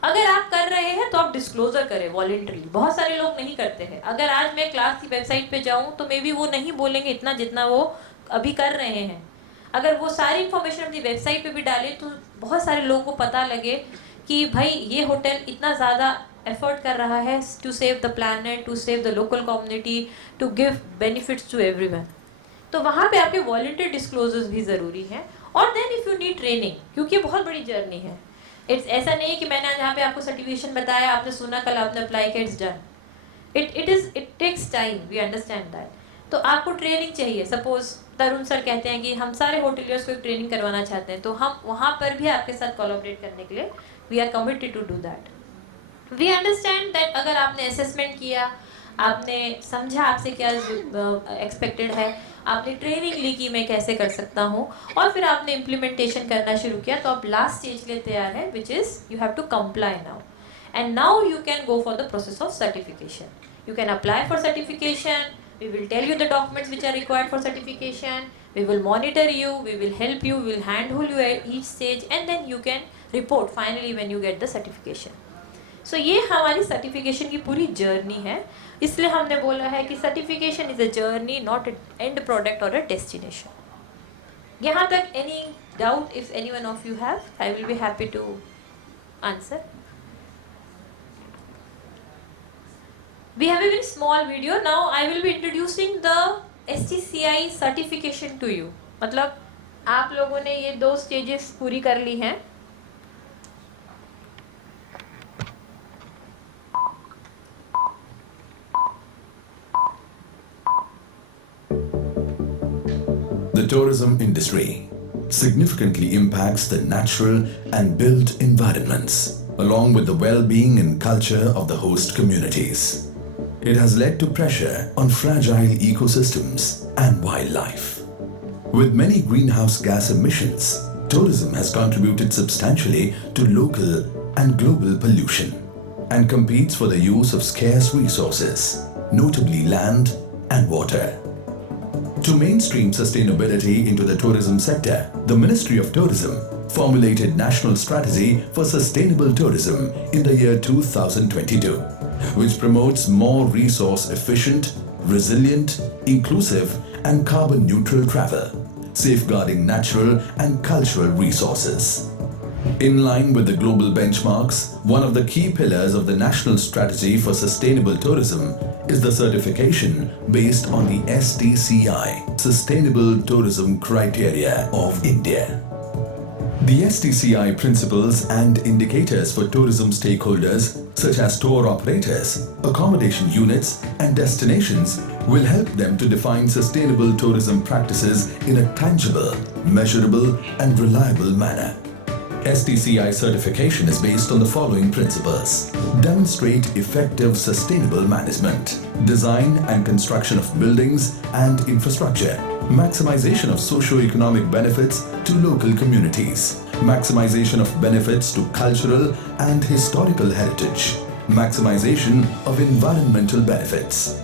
अगर आप कर रहे हैं तो आप डिस्क्लोजर करें वॉलंटरी। बहुत सारे लोग नहीं करते हैं। अगर आज मैं क्लास की वेबसाइट पे जाऊं तो मे बी वो नहीं बोलेंगे इतना जितना वो अभी कर रहे हैं। अगर वो सारी इन्फॉर्मेशन अपनी वेबसाइट पे भी डालें तो बहुत सारे लोगों को पता लगे कि भाई ये होटल इतना ज़्यादा एफर्ट कर रहा है to save the planet, to save the local community, to give benefits to everyone. तो वहाँ पे आपके वॉलंटरी डिस्क्लोजर्स भी ज़रूरी हैं। और then if you need training, क्योंकि ये बहुत बड़ी जर्नी है। इट्स ऐसा नहीं है कि मैंने आज यहाँ पे आपको सर्टिफिकेशन बताया, आपने सुना, कल आपने अप्लाई किया, it's done. It takes time, we understand that. तो आपको ट्रेनिंग चाहिए। सपोज तरुण सर कहते हैं कि हम सारे होटलियर्स को एक ट्रेनिंग करवाना चाहते हैं, तो हम वहाँ पर भी आपके साथ कोलैबोरेट करने के लिए we are committed to do that. We understand that अगर आपने असेसमेंट किया, आपने समझा आपसे क्या एक्सपेक्टेड है, आपने ट्रेनिंग ली कि मैं कैसे कर सकता हूँ, और फिर आपने इम्प्लीमेंटेशन करना शुरू किया, तो आप लास्ट स्टेज के लिए तैयार है, which is you have to comply now. And now you can go for the process of certification. You can apply for certification, we will tell you the documents which are required for certification, we will monitor you, we will help you, we will handhold you at each stage, and then you can report finally when you get the certification. So ये हमारी certification की पूरी journey है। इसलिए हमने बोला है कि certification is a journey, not end product और अ डेस्टिनेशन। यहाँ तक any doubt if anyone of you have, I will be happy to answer. We have a very small video. Now I will be introducing the STCI certification to you. मतलब आप लोगों ने ये 2 stages पूरी कर ली हैं। The tourism industry significantly impacts the natural and built environments, along with the well-being and culture of the host communities. It has led to pressure on fragile ecosystems and wildlife. With many greenhouse gas emissions, tourism has contributed substantially to local and global pollution and competes for the use of scarce resources, notably land and water. To mainstream sustainability into the tourism sector, the Ministry of Tourism formulated National Strategy for Sustainable Tourism in the year 2022, which promotes more resource-efficient, resilient, inclusive and carbon-neutral travel, safeguarding natural and cultural resources. In line with the global benchmarks, one of the key pillars of the National Strategy for Sustainable Tourism is the certification based on the STCI, Sustainable Tourism Criteria of India. The STCI principles and indicators for tourism stakeholders such as tour operators, accommodation units and destinations will help them to define sustainable tourism practices in a tangible, measurable and reliable manner. STCI certification is based on the following principles. Demonstrate effective sustainable management, design and construction of buildings and infrastructure, maximization of socio-economic benefits to local communities, maximization of benefits to cultural and historical heritage, maximization of environmental benefits.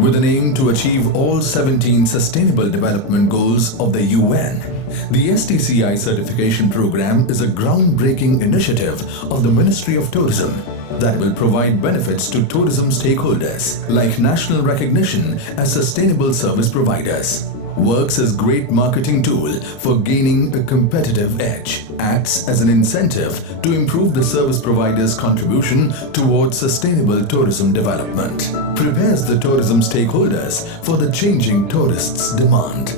With an aim to achieve all 17 Sustainable Development Goals of the UN, the STCI certification program is a groundbreaking initiative of the Ministry of Tourism that will provide benefits to tourism stakeholders like national recognition as sustainable service providers, works as great marketing tool for gaining a competitive edge, acts as an incentive to improve the service provider's contribution towards sustainable tourism development, prepares the tourism stakeholders for the changing tourists' demand.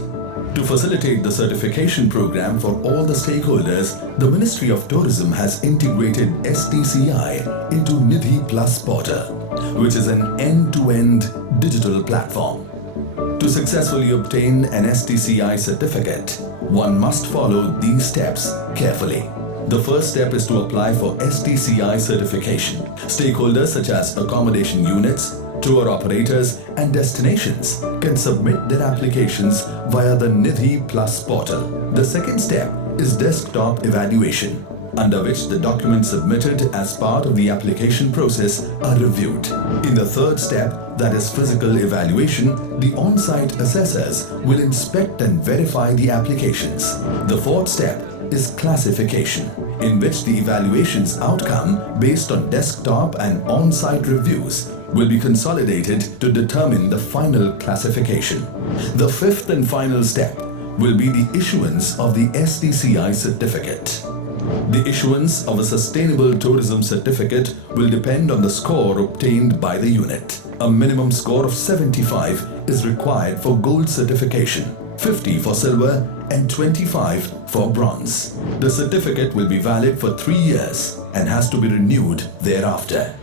To facilitate the certification program for all the stakeholders, the Ministry of Tourism has integrated STCI into Nidhi Plus Portal, which is an end-to-end digital platform. To successfully obtain an STCI certificate, one must follow these steps carefully. The first step is to apply for STCI certification. Stakeholders such as accommodation units, tour operators and destinations can submit their applications via the Nidhi Plus portal. The second step is desktop evaluation, under which the documents submitted as part of the application process are reviewed. In the third step, that is physical evaluation, the on-site assessors will inspect and verify the applications. The fourth step is classification, in which the evaluation's outcome based on desktop and on-site reviews will be consolidated to determine the final classification. The fifth and final step will be the issuance of the STCI certificate. The issuance of a sustainable tourism certificate will depend on the score obtained by the unit. A minimum score of 75 is required for gold certification, 50 for silver and 25 for bronze. The certificate will be valid for 3 years and has to be renewed thereafter.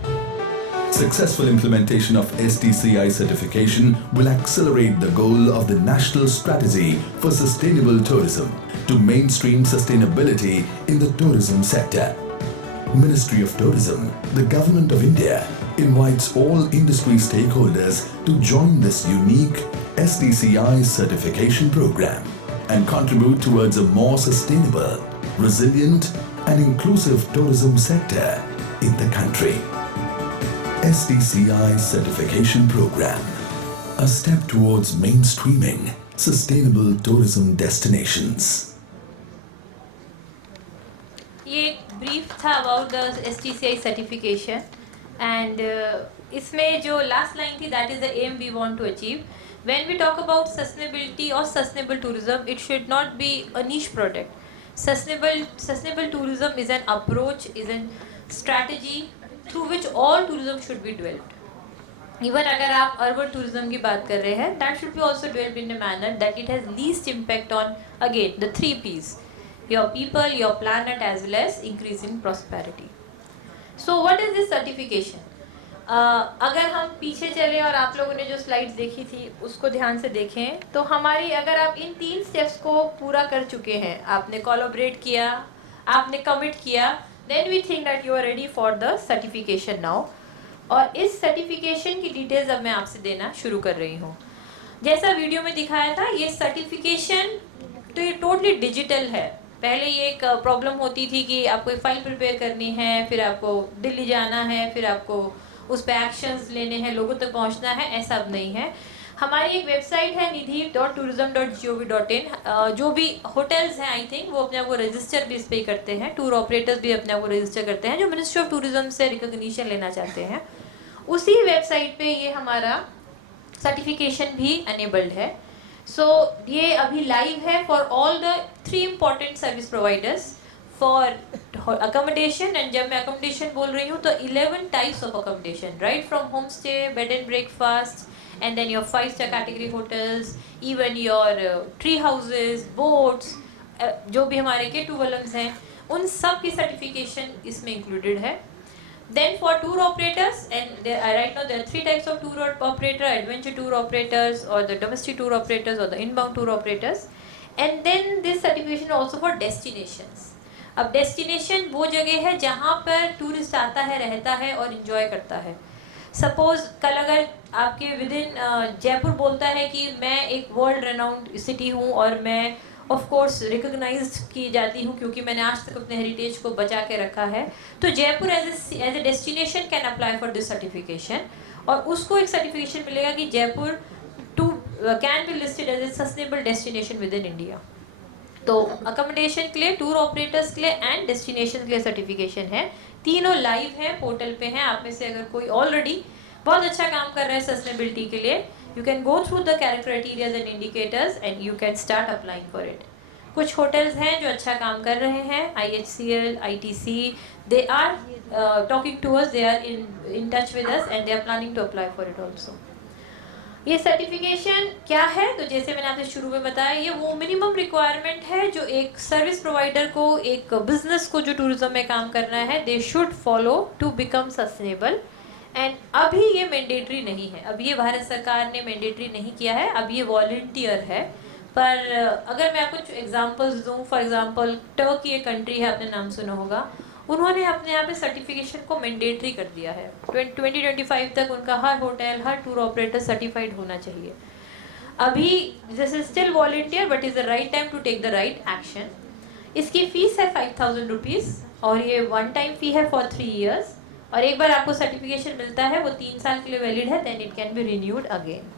Successful implementation of STCI certification will accelerate the goal of the National Strategy for Sustainable Tourism to mainstream sustainability in the tourism sector. Ministry of Tourism, the Government of India, invites all industry stakeholders to join this unique STCI certification program and contribute towards a more sustainable, resilient and inclusive tourism sector in the country. STCI Certification Program, a step towards mainstreaming sustainable tourism destinations. ये एक brief था about the STCI certification and इसमें जो last line थी that is the aim we want to achieve when we talk about sustainability और sustainable tourism it should not be a niche product sustainable tourism is an approach is an strategy through which all tourism should be developed even अगर आप urban tourism की बात कर रहे हैं that should be also developed in a manner that it has least impact on again the 3 P's your people, your planet as well as increasing prosperity. So what is this certification? अगर हम पीछे चले और आप लोगों ने जो slides देखी थी उसको ध्यान से देखें तो हमारी अगर आप इन 3 स्टेप्स को पूरा कर चुके हैं आपने कोलैबोरेट किया आपने कमिट किया then we think that you are ready for the certification now और इस सर्टिफिकेशन की डिटेल्स अब मैं आपसे देना शुरू कर रही हूँ जैसा वीडियो में दिखाया था ये सर्टिफिकेशन तो ये टोटली डिजिटल है पहले ये एक प्रॉब्लम होती थी कि आपको एक फाइल प्रिपेयर करनी है फिर आपको दिल्ली जाना है फिर आपको उस पर एक्शंस लेने हैं लोगों तक पहुंचना है ऐसा अब नहीं है हमारी एक वेबसाइट है nidhi.tourism.gov.in जो भी होटल्स हैं आई थिंक वो अपने आप को रजिस्टर भी इस पर ही करते हैं टूर ऑपरेटर्स भी अपने आप को रजिस्टर करते हैं जो मिनिस्ट्री ऑफ टूरिज्म से रिकॉग्निशन लेना चाहते हैं उसी वेबसाइट पे ये हमारा सर्टिफिकेशन भी अनेबल्ड है सो ये अभी लाइव है for all the 3 important service providers for accommodation and जब मैं अकोमोडेशन बोल रही हूँ तो 11 types of accommodation right from home stay bed and breakfast and then your 5-star category hotels even your tree houses boats जो भी हमारे के टूवलम्स हैं उन सब की सर्टिफिकेशन इसमें इंक्लूडेड है Then for tour operators, and right now there are 3 types of tour operator: adventure tour operators, or the domestic tour operators, or the inbound tour operators. And then this certification also for destinations. अब destination वो जगह है जहाँ पर tourist आता है, रहता है और इन्जॉय करता है। सपोज कल अगर आपके विद इन जयपुर बोलता है कि मैं एक वर्ल्ड रेनाउंड सिटी हूँ और मैं ऑफ कोर्स रिकॉग्नाइज की जाती हूँ क्योंकि मैंने आज तक अपने हेरिटेज को बचा के रखा है, तो Jaipur as a destination can apply for this certification, और उसको एक सर्टिफिकेशन मिलेगा कि Jaipur too can be listed as a sustainable destination within India. तो अकोमोडेशन के लिए, टूर ऑपरेटर्स के लिए एंड डेस्टिनेशन के लिए सर्टिफिकेशन है। तीनों लाइव है, पोर्टल पे हैं। आप में से अगर कोई ऑलरेडी बहुत अच्छा काम कर रहा है सस्टेनेबिलिटी के लिए, you can go through the criteria and indicators and you can start applying for it. कुछ होटल्स हैं जो अच्छा काम कर रहे हैं, IHCL, ITC, they are talking to us, they are in touch with us and they are planning to apply for it also. ये certification क्या है? तो जैसे मैंने आपसे शुरू में बताया, ये वो मिनिमम रिक्वायरमेंट है जो एक सर्विस प्रोवाइडर को, एक बिजनेस को जो टूरिज्म में काम करना है, they should follow to become sustainable. And अभी ये मैंडेटरी नहीं है, अभी ये भारत सरकार ने मैंडेटरी नहीं किया है, अब ये वॉलंटियर है। पर अगर मैं आपको कुछ एग्जांपल्स दूं, फॉर एग्जांपल टर्की एक कंट्री है, आपने नाम सुना होगा, उन्होंने अपने यहाँ पे सर्टिफिकेशन को मैंडेटरी कर दिया है। 2025 तक उनका हर होटल, हर टूर ऑपरेटर सर्टिफाइड होना चाहिए। अभी this is still volunteer but is the right time to take the right action. इसकी फीस है 5000 रुपीज़ और ये वन टाइम फी है फॉर 3 years, और एक बार आपको सर्टिफिकेशन मिलता है वो 3 साल के लिए वैलिड है, then it can be renewed again.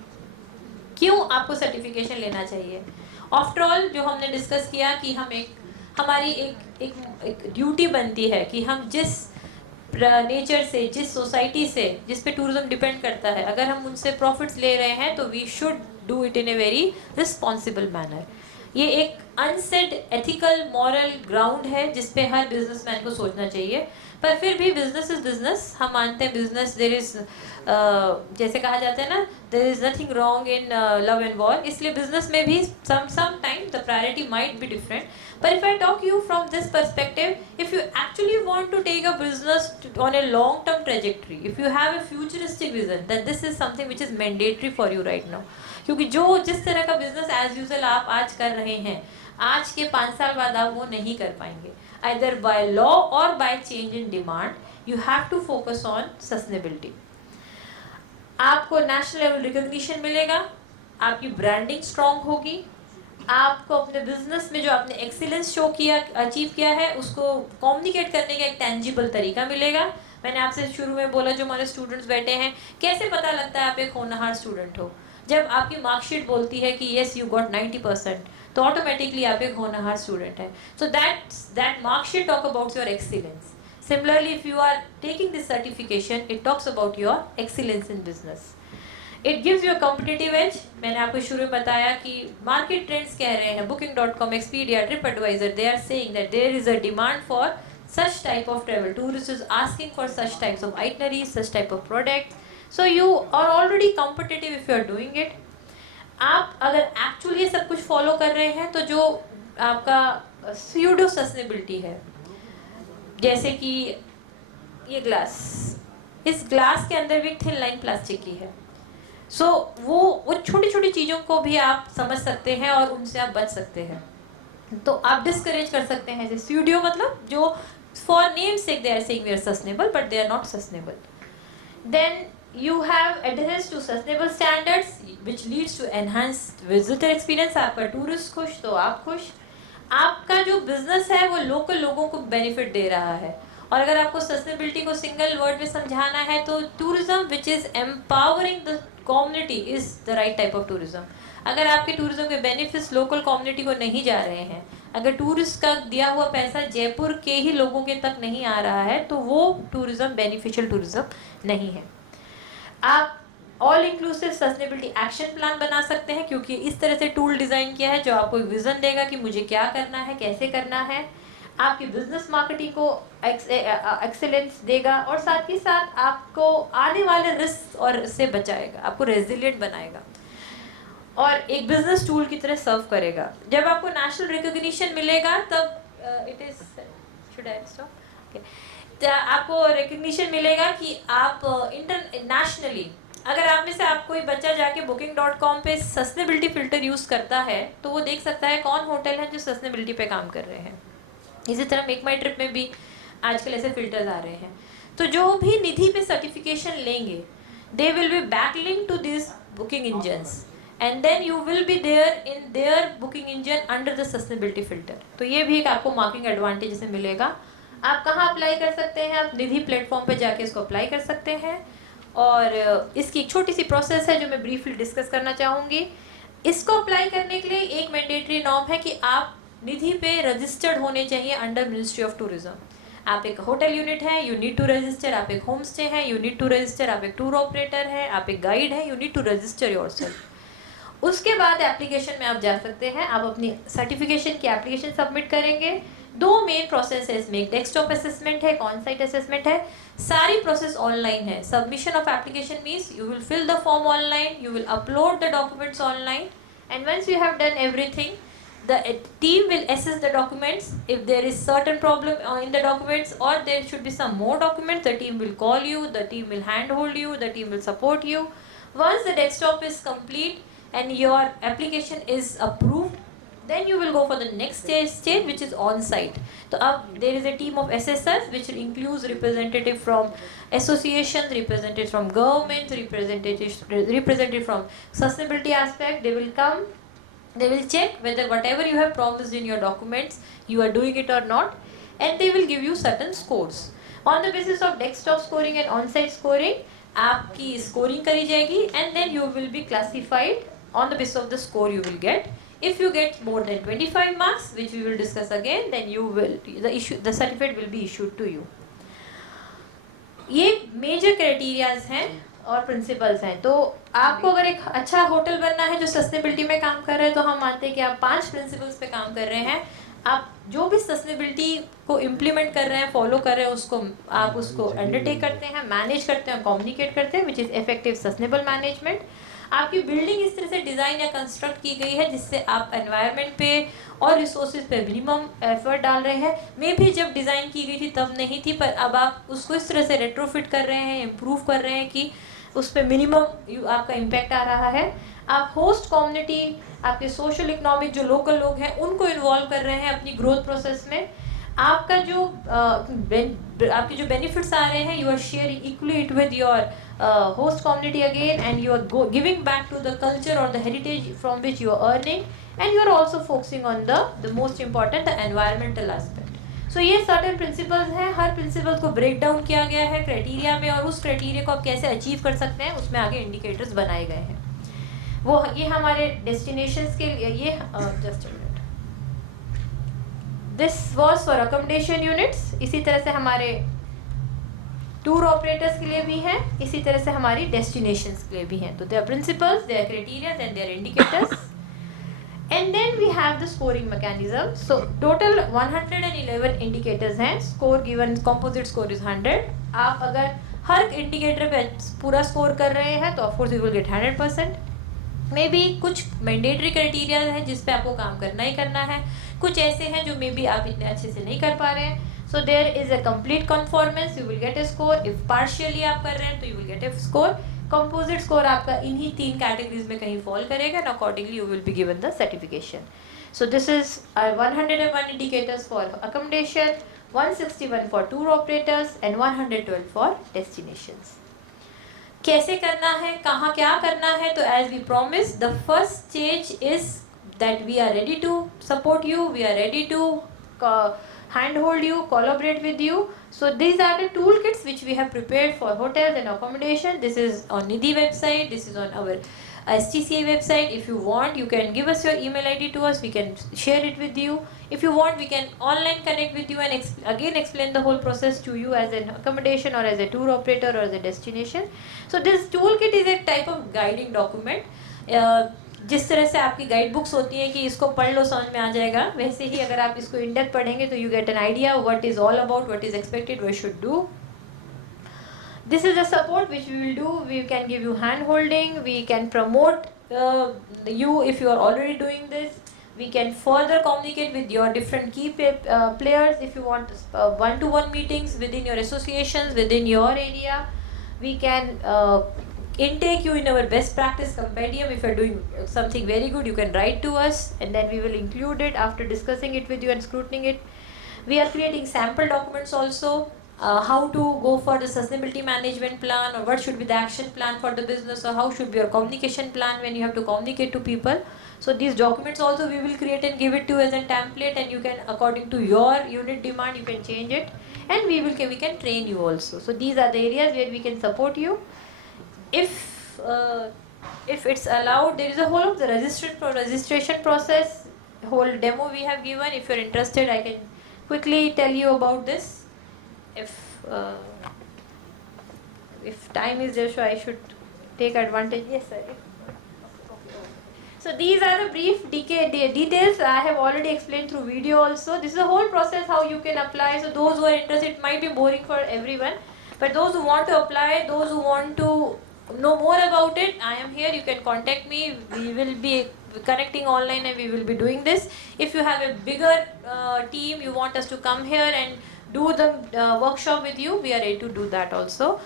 क्यों आपको सर्टिफिकेशन लेना चाहिए? आफ्टर ऑल जो हमने डिस्कस किया कि हमारी एक ड्यूटी बनती है कि हम जिस नेचर से, जिस सोसाइटी से, जिस पे टूरिज्म डिपेंड करता है, अगर हम उनसे प्रॉफिट्स ले रहे हैं तो we should do it in a very responsible manner. ये एक अनसेड एथिकल मॉरल ग्राउंड है जिस पे हर बिजनेसमैन को सोचना चाहिए। पर फिर भी बिजनेस इज बिजनेस, हम मानते हैं बिजनेस देयर इज, जैसे कहा जाता है ना, there is nothing wrong in love and war, इसलिए बिजनेस में भी some time the priority might be different. But if I talk you from this perspective, if you actually want to take a business on a long-term trajectory, if you have a futuristic vision, then this is something which is mandatory for you right now. क्योंकि जिस तरह का business as usual आप आज कर रहे हैं, आज के 5 साल बाद आप वो नहीं कर पाएंगे। Either by law or by change in demand, you have to focus on sustainability. आपको national level recognition मिलेगा, आपकी branding strong होगी, आपको अपने बिजनेस में जो आपने एक्सीलेंस शो किया, अचीव किया है, उसको कम्युनिकेट करने का एक टेंजिबल तरीका मिलेगा। मैंने आपसे शुरू में बोला जो हमारे स्टूडेंट्स बैठे हैं, कैसे पता लगता है आप एक होनहार स्टूडेंट हो? जब आपकी मार्कशीट बोलती है कि येस यू गॉट 90%, तो ऑटोमेटिकली आप एक होनहार स्टूडेंट है। So that marksheet talk about your excellence. Similarly if you are taking this certification, it talks about your excellence in business. It gives you a competitive edge. मैंने आपको शुरू में बताया कि मार्केट ट्रेंड्स कह रहे हैं, Booking.com, Expedia, TripAdvisor, they are saying that there is a demand for such type of travel. Tourists is asking for such types of itineraries, such type of products. So you are already competitive if you are doing it. आप अगर actually ये सब कुछ follow कर रहे हैं तो जो आपका स्यूडो सस्टेनेबिलिटी है, जैसे कि ये ग्लास, इस ग्लास के अंदर भी थिन लाइन प्लास्टिक की है। सो वो छोटी छोटी चीज़ों को भी आप समझ सकते हैं और उनसे आप बच सकते हैं। तो आप डिस्करेज कर सकते हैं। जैसे स्टूडियो मतलब जो for name sake they are saying we are sustainable but they are not sustainable. Then you have adherence to sustainable standards which leads to enhanced visitor experience. आपका टूरिस्ट खुश तो आप खुश। आपका जो बिजनेस है वो लोकल लोगों को बेनिफिट दे रहा है। और अगर आपको सस्टेनेबिलिटी को सिंगल वर्ड में समझाना है तो tourism which is empowering the community is the right type of tourism. अगर आपके टूरिज्म के बेनिफिट्स लोकल कम्युनिटी को नहीं जा रहे हैं, अगर टूरिस्ट का दिया हुआ पैसा जयपुर के ही लोगों के तक नहीं आ रहा है, तो वो टूरिज्म बेनिफिशियल टूरिज्म नहीं है। आप all inclusive sustainability action plan बना सकते हैं क्योंकि इस तरह से टूल डिज़ाइन किया है जो आपको एक विजन देगा कि मुझे क्या करना है, कैसे करना है। आपकी बिजनेस मार्केटिंग को एक्सेलेंस देगा और साथ ही साथ आपको आने वाले रिस्क और से बचाएगा, आपको रेजिलिएंट बनाएगा और एक बिजनेस टूल की तरह सर्व करेगा। जब आपको नेशनल रिकॉग्निशन मिलेगा तब it is should I stop आपको रिकॉग्निशन मिलेगा कि आप इंटरनेशनली, अगर आप में से आप कोई बच्चा जाके Booking.com पे सस्टेनेबिलिटी फिल्टर यूज़ करता है तो वो देख सकता है कौन होटल है जो सस्टेनेबिलिटी पे काम कर रहे हैं। इसी तरह मेक माई ट्रिप में भी आजकल ऐसे फिल्टर्स आ रहे हैं। तो जो भी निधि पे सर्टिफिकेशन लेंगे, they will be backlink to this booking engines and then you will be there in their booking engine under the sustainability filter. तो ये भी एक आपको मार्किंग एडवांटेज इससे मिलेगा। आप कहाँ अप्लाई कर सकते हैं? आप निधि प्लेटफॉर्म पे जाके इसको अप्लाई कर सकते हैं। और इसकी एक छोटी सी प्रोसेस है जो मैं ब्रीफली डिस्कस करना चाहूँगी। इसको अप्लाई करने के लिए एक मैंडेटरी नॉर्म है कि आप निधि पे रजिस्टर्ड होने चाहिए अंडर मिनिस्ट्री ऑफ टूरिज्म। आप एक होटल यूनिट है, यू नीड टू रजिस्टर। आप एक होम स्टे है, यू नीड टू रजिस्टर। आप एक टूर ऑपरेटर है, आप एक गाइड है, you need to register yourself. उसके बाद एप्लीकेशन में आप जा सकते हैं, आप अपनी सर्टिफिकेशन की एप्लीकेशन सबमिट करेंगे। दो मेन प्रोसेस है इसमें, एक डेस्कटॉप असेसमेंट है, एक ऑन साइट असेसमेंट है। सारी प्रोसेस ऑनलाइन है। Submission of application means you will fill the form online, you will upload the documents online, and once you have done everything, the team will assess the documents. If there is certain problem in the documents or there should be some more documents, the team will call you, the team will handhold you, the team will support you. Once the desktop is complete and your application is approved, then you will go for the next stage which is on site. So there is a team of assessors which will include representative from associations, representative from government, representative from sustainability aspect. They will come. They will check whether whatever you have promised in your documents you are doing it or not, and they will give you certain scores. On the basis of desktop scoring and on-site scoring, आपकी scoring करी जाएगी and then you will be classified on the basis of the score you will get. If you get more than 25 marks, which we will discuss again, then you will the certificate will be issued to you. ये major criterias हैं और principles हैं। तो आपको अगर एक अच्छा hotel बनना है जो सस्टेनेबिलिटी में काम कर रहे हैं, तो हम मानते हैं कि आप 5 प्रिंसिपल्स पे काम कर रहे हैं। आप जो भी सस्टेनेबिलिटी को इम्प्लीमेंट कर रहे हैं, फॉलो कर रहे हैं, उसको आप उसको अंडरटेक करते हैं, मैनेज करते हैं, कम्युनिकेट करते हैं, which is effective sustainable management. आपकी बिल्डिंग इस तरह से डिज़ाइन या कंस्ट्रक्ट की गई है जिससे आप एनवायरनमेंट पे और रिसोर्सेज पे मिनिमम एफर्ट डाल रहे हैं। मे भी जब डिज़ाइन की गई थी तब नहीं थी, पर अब आप उसको इस तरह से रेट्रोफिट कर रहे हैं, इम्प्रूव कर रहे हैं कि उस पर मिनिमम आपका इम्पैक्ट आ रहा है। आप होस्ट कम्युनिटी, आपके सोशल इकोनॉमिक जो लोकल लोग हैं उनको इन्वॉल्व कर रहे हैं अपनी ग्रोथ प्रोसेस में। आपका जो आपके जो बेनिफिट्स आ रहे हैं, you are sharing equally it with your host community again, and you are giving back to the culture और the heritage from which you are earning, and you are also focusing on the most important the environmental aspect. So ये certain principles हैं। हर principle को break down किया गया है criteria में, और उस क्राइटेरिया को आप कैसे अचीव कर सकते हैं उसमें आगे इंडिकेटर्स बनाए गए हैं। वो ये हमारे डेस्टिनेशंस के लिए, ये just a minute, this was for accommodation units. इसी तरह से हमारे टूर ऑपरेटर्स के लिए भी हैं, इसी तरह से हमारी डेस्टिनेशंस के लिए भी हैं। तो their principles, their criteria and their indicators, and then we have the scoring mechanism. So total 111 indicators हैं। score given composite score is 100। आप अगर हर इंडिकेटर पे पूरा स्कोर कर रहे हैं तो of course you will gate 100%। May be कुछ मैंडेटरी क्राइटेरिया हैं जिस पे आपको काम करना ही करना है, कुछ ऐसे हैं जो मे बी आप इतने अच्छे से नहीं कर पा रहे हैं। So there is a complete conformance, you will get a score. If partially आप कर रहे हैं तो you will get a score. Composite score आपका इन्हीं 3 कैटेगरीज में कहीं फॉल करेगा, and accordingly you will be given the certification. So this is 101 indicators for accommodation, 161 for tour operators and 112 for destinations. कैसे करना है, कहाँ क्या करना है? तो as we promise, the first stage is that we are ready to support you, we are ready to handhold you, collaborate with you. So these are the toolkits which we have prepared for hotels and accommodation. This is on Nidhi website, this is on our STCA website. If you want, you can give us your email ID to us, we can share it with you. If you want, we can online connect with you and again explain the whole process to you as an accommodation or as a tour operator or as a destination. So this toolkit is a type of guiding document. जिस तरह से आपकी guide books होती हैं कि इसको पढ़ लो समझ में आ जाएगा, वैसे ही अगर आप इसको इन डेप्थ पढ़ेंगे तो you get an idea what is all about, what is expected, what should do. This is the support which we will do. We can give you hand holding, we can promote you if you are already doing this. We can further communicate with your different key players if you want one-to-one meetings within your associations, within your area. We can intake you in our best practice compendium. If you are doing something very good, you can write to us and then we will include it after discussing it with you and scrutinizing it. We are creating sample documents also, how to go for the sustainability management plan, or what should be the action plan for the business, or how should be your communication plan when you have to communicate to people. So these documents also we will create and give it to you as a template, and you can, according to your unit demand, you can change it, and we can train you also. So these are the areas where we can support you. If it's allowed, there is a whole of the registration process, whole demo we have given. If you're interested, I can quickly tell you about this. If time is there, so I should take advantage. Yes, sir. So these are the brief details I have already explained through video also. This is the whole process how you can apply. So those who are interested, it might be boring for everyone, but those who want to apply, those who want to know more about it, I am here. You can contact me. We will be connecting online and we will be doing this. If you have a bigger team, you want us to come here and do the workshop with you, we are ready to do that also.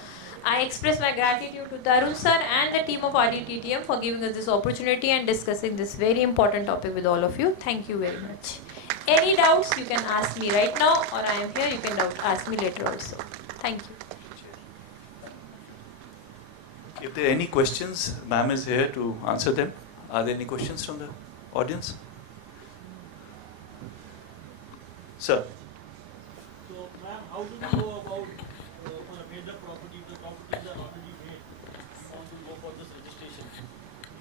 I express my gratitude to Tarun sir and the team of RDTTM for giving us this opportunity and discussing this very important topic with all of you. Thank you very much. Any doubts, you can ask me right now, or I am here, you can ask me later also. Thank you. If there are any questions, ma'am is here to answer them. Are there any questions from the audience? Sir. So, ma'am, how do you go about on a made-up property, the properties are already made, you want to go for this registration?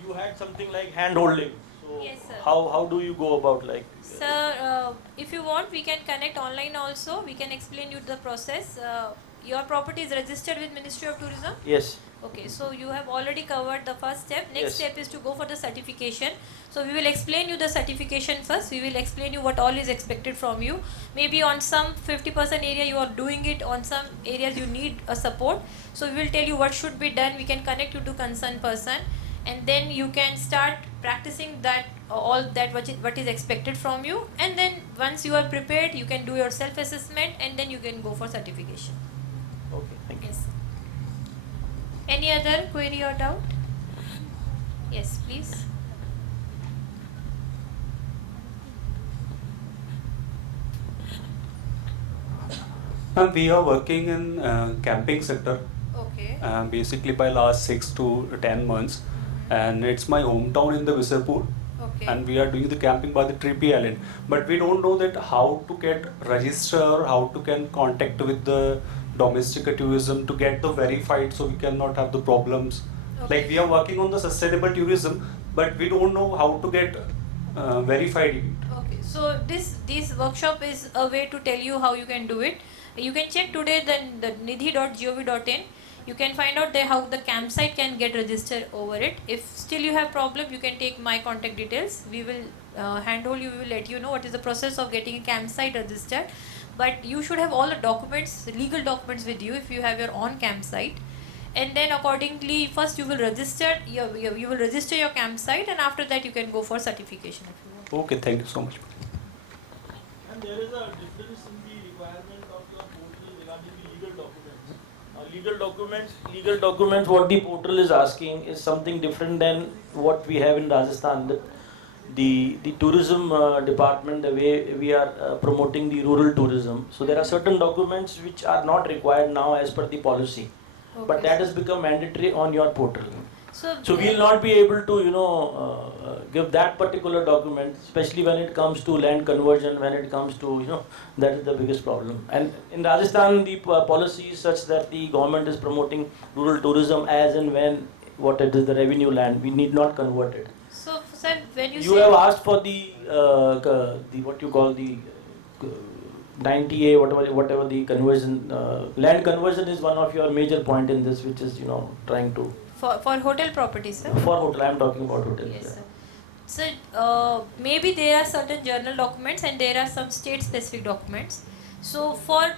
You had something like hand-holding. So, Yes, sir. how do you go about like? Sir, if you want, we can connect online also. We can explain you the process. Your property is registered with Ministry of Tourism. Yes. Okay, so you have already covered the first step. Next Yes. step is to go for the certification. So we will explain you the certification first. We will explain you what all is expected from you. Maybe on some 50% area you are doing it, on some areas you need a support. So we will tell you what should be done. We can connect you to concerned person, and then you can start practicing that all that what is expected from you. And then once you are prepared, you can do your self-assessment, and then you can go for certification. Okay, thank you. Yes. Any other query or doubt? Yes, please. Ma'am, we are working in camping sector Okay. basically by last 6 to 10 months, and it's my hometown in the Visarpur, Okay. and we are doing the camping by the Trippy Island, but we don't know that how to get register or how to can contact with the domestic tourism to get the verified, so we cannot have the problems. Okay. Like we are working on the sustainable tourism, but we don't know how to get verified. Okay. So this workshop is a way to tell you how you can do it. You can check today the nidhi.gov.in. You can find out there how the campsite can get registered over it. If still you have problem, you can take my contact details. We will handhold you. We will let you know what is the process of getting a campsite registered. But you should have all the documents, legal documents with you if you have your own campsite. And then accordingly, first you will register you will register your campsite, and after that you can go for certification if you want. Okay, thank you so much. And there is a difference in the requirement of your portal regarding the legal documents. Legal documents, what the portal is asking is something different than what we have in Rajasthan. The tourism department, the way we are promoting the rural tourism. So there are certain documents which are not required now as per the policy. But Okay. that has become mandatory on your portal. So we will not be able to, give that particular document, especially when it comes to land conversion, when it comes to, that is the biggest problem. And in Rajasthan, the policy is such that the government is promoting rural tourism as and when what it is the revenue land. We need not convert it. So, sir, when you You say have asked for the what you call the 90A, whatever the conversion, land conversion is one of your major point in this, which is trying to for hotel properties, sir. for hotel. I am talking about hotel. Yes, sir. So maybe there are certain journal documents and there are some state-specific documents. So for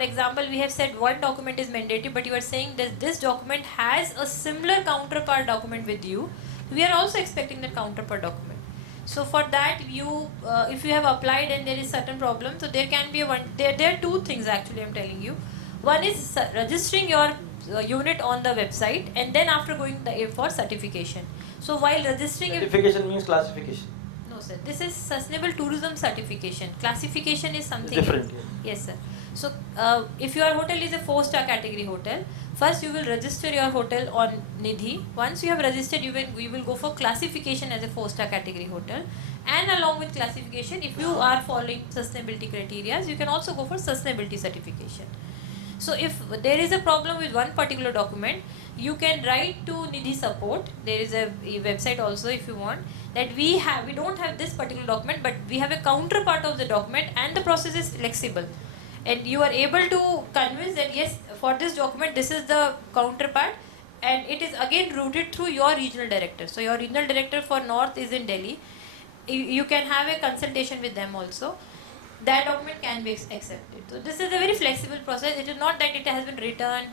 example, we have said one document is mandatory, but you are saying that this document has a similar counterpart document with you. We are also expecting that counterpart document. So for that, if you have applied and there is certain problem, so there can be there are two things actually I'm telling you. One is registering your unit on the website, and then after going for certification. So while registering it, Certification means classification. no, No, sir. This is sustainable tourism certification. Classification is something Different, else. Yes, sir. So, if your hotel is a 4-star category hotel, first you will register your hotel on Nidhi. Once you have registered, you will go for classification as a 4-star category hotel. And along with classification, if you are following sustainability criteria, you can also go for sustainability certification. So if there is a problem with one particular document, you can write to Nidhi support. There is a website also if you want, that we don't have this particular document, but we have a counterpart of the document, and the process is flexible. And you are able to convince that yes, for this document this is the counterpart, and it is again routed through your regional director. So your regional director for North is in Delhi. You can have a consultation with them also. That document can be accepted. So this is a very flexible process. It is not that it has been returned,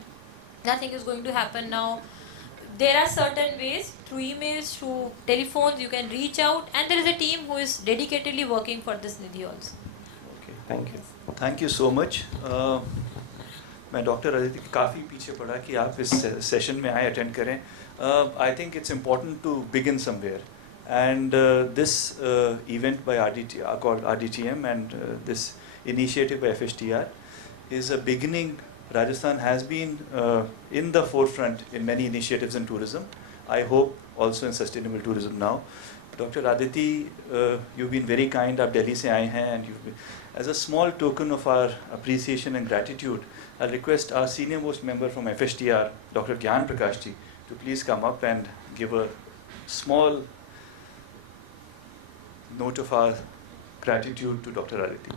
nothing is going to happen now. There are certain ways, through emails, through telephones, you can reach out, and there is a team who is dedicatedly working for this Nidhi also. Okay. Thank you. Thank you so much. मैं doctor Aditi के काफ़ी पीछे पड़ा कि आप इस session में आए अटेंड करें. I think it's important to begin somewhere. And this event by called RDTM, and this initiative by FHTR is a beginning. Rajasthan has been in the forefront in many initiatives in tourism. I hope also in sustainable tourism now. Dr. Aditi, you've been very kind. आप Delhi से आए हैं, and you've been, as a small token of our appreciation and gratitude, I'll request our senior most member from FHTR, Dr. Gyan Prakash ji, to please come up and give a small note of our gratitude to Dr. Aditi.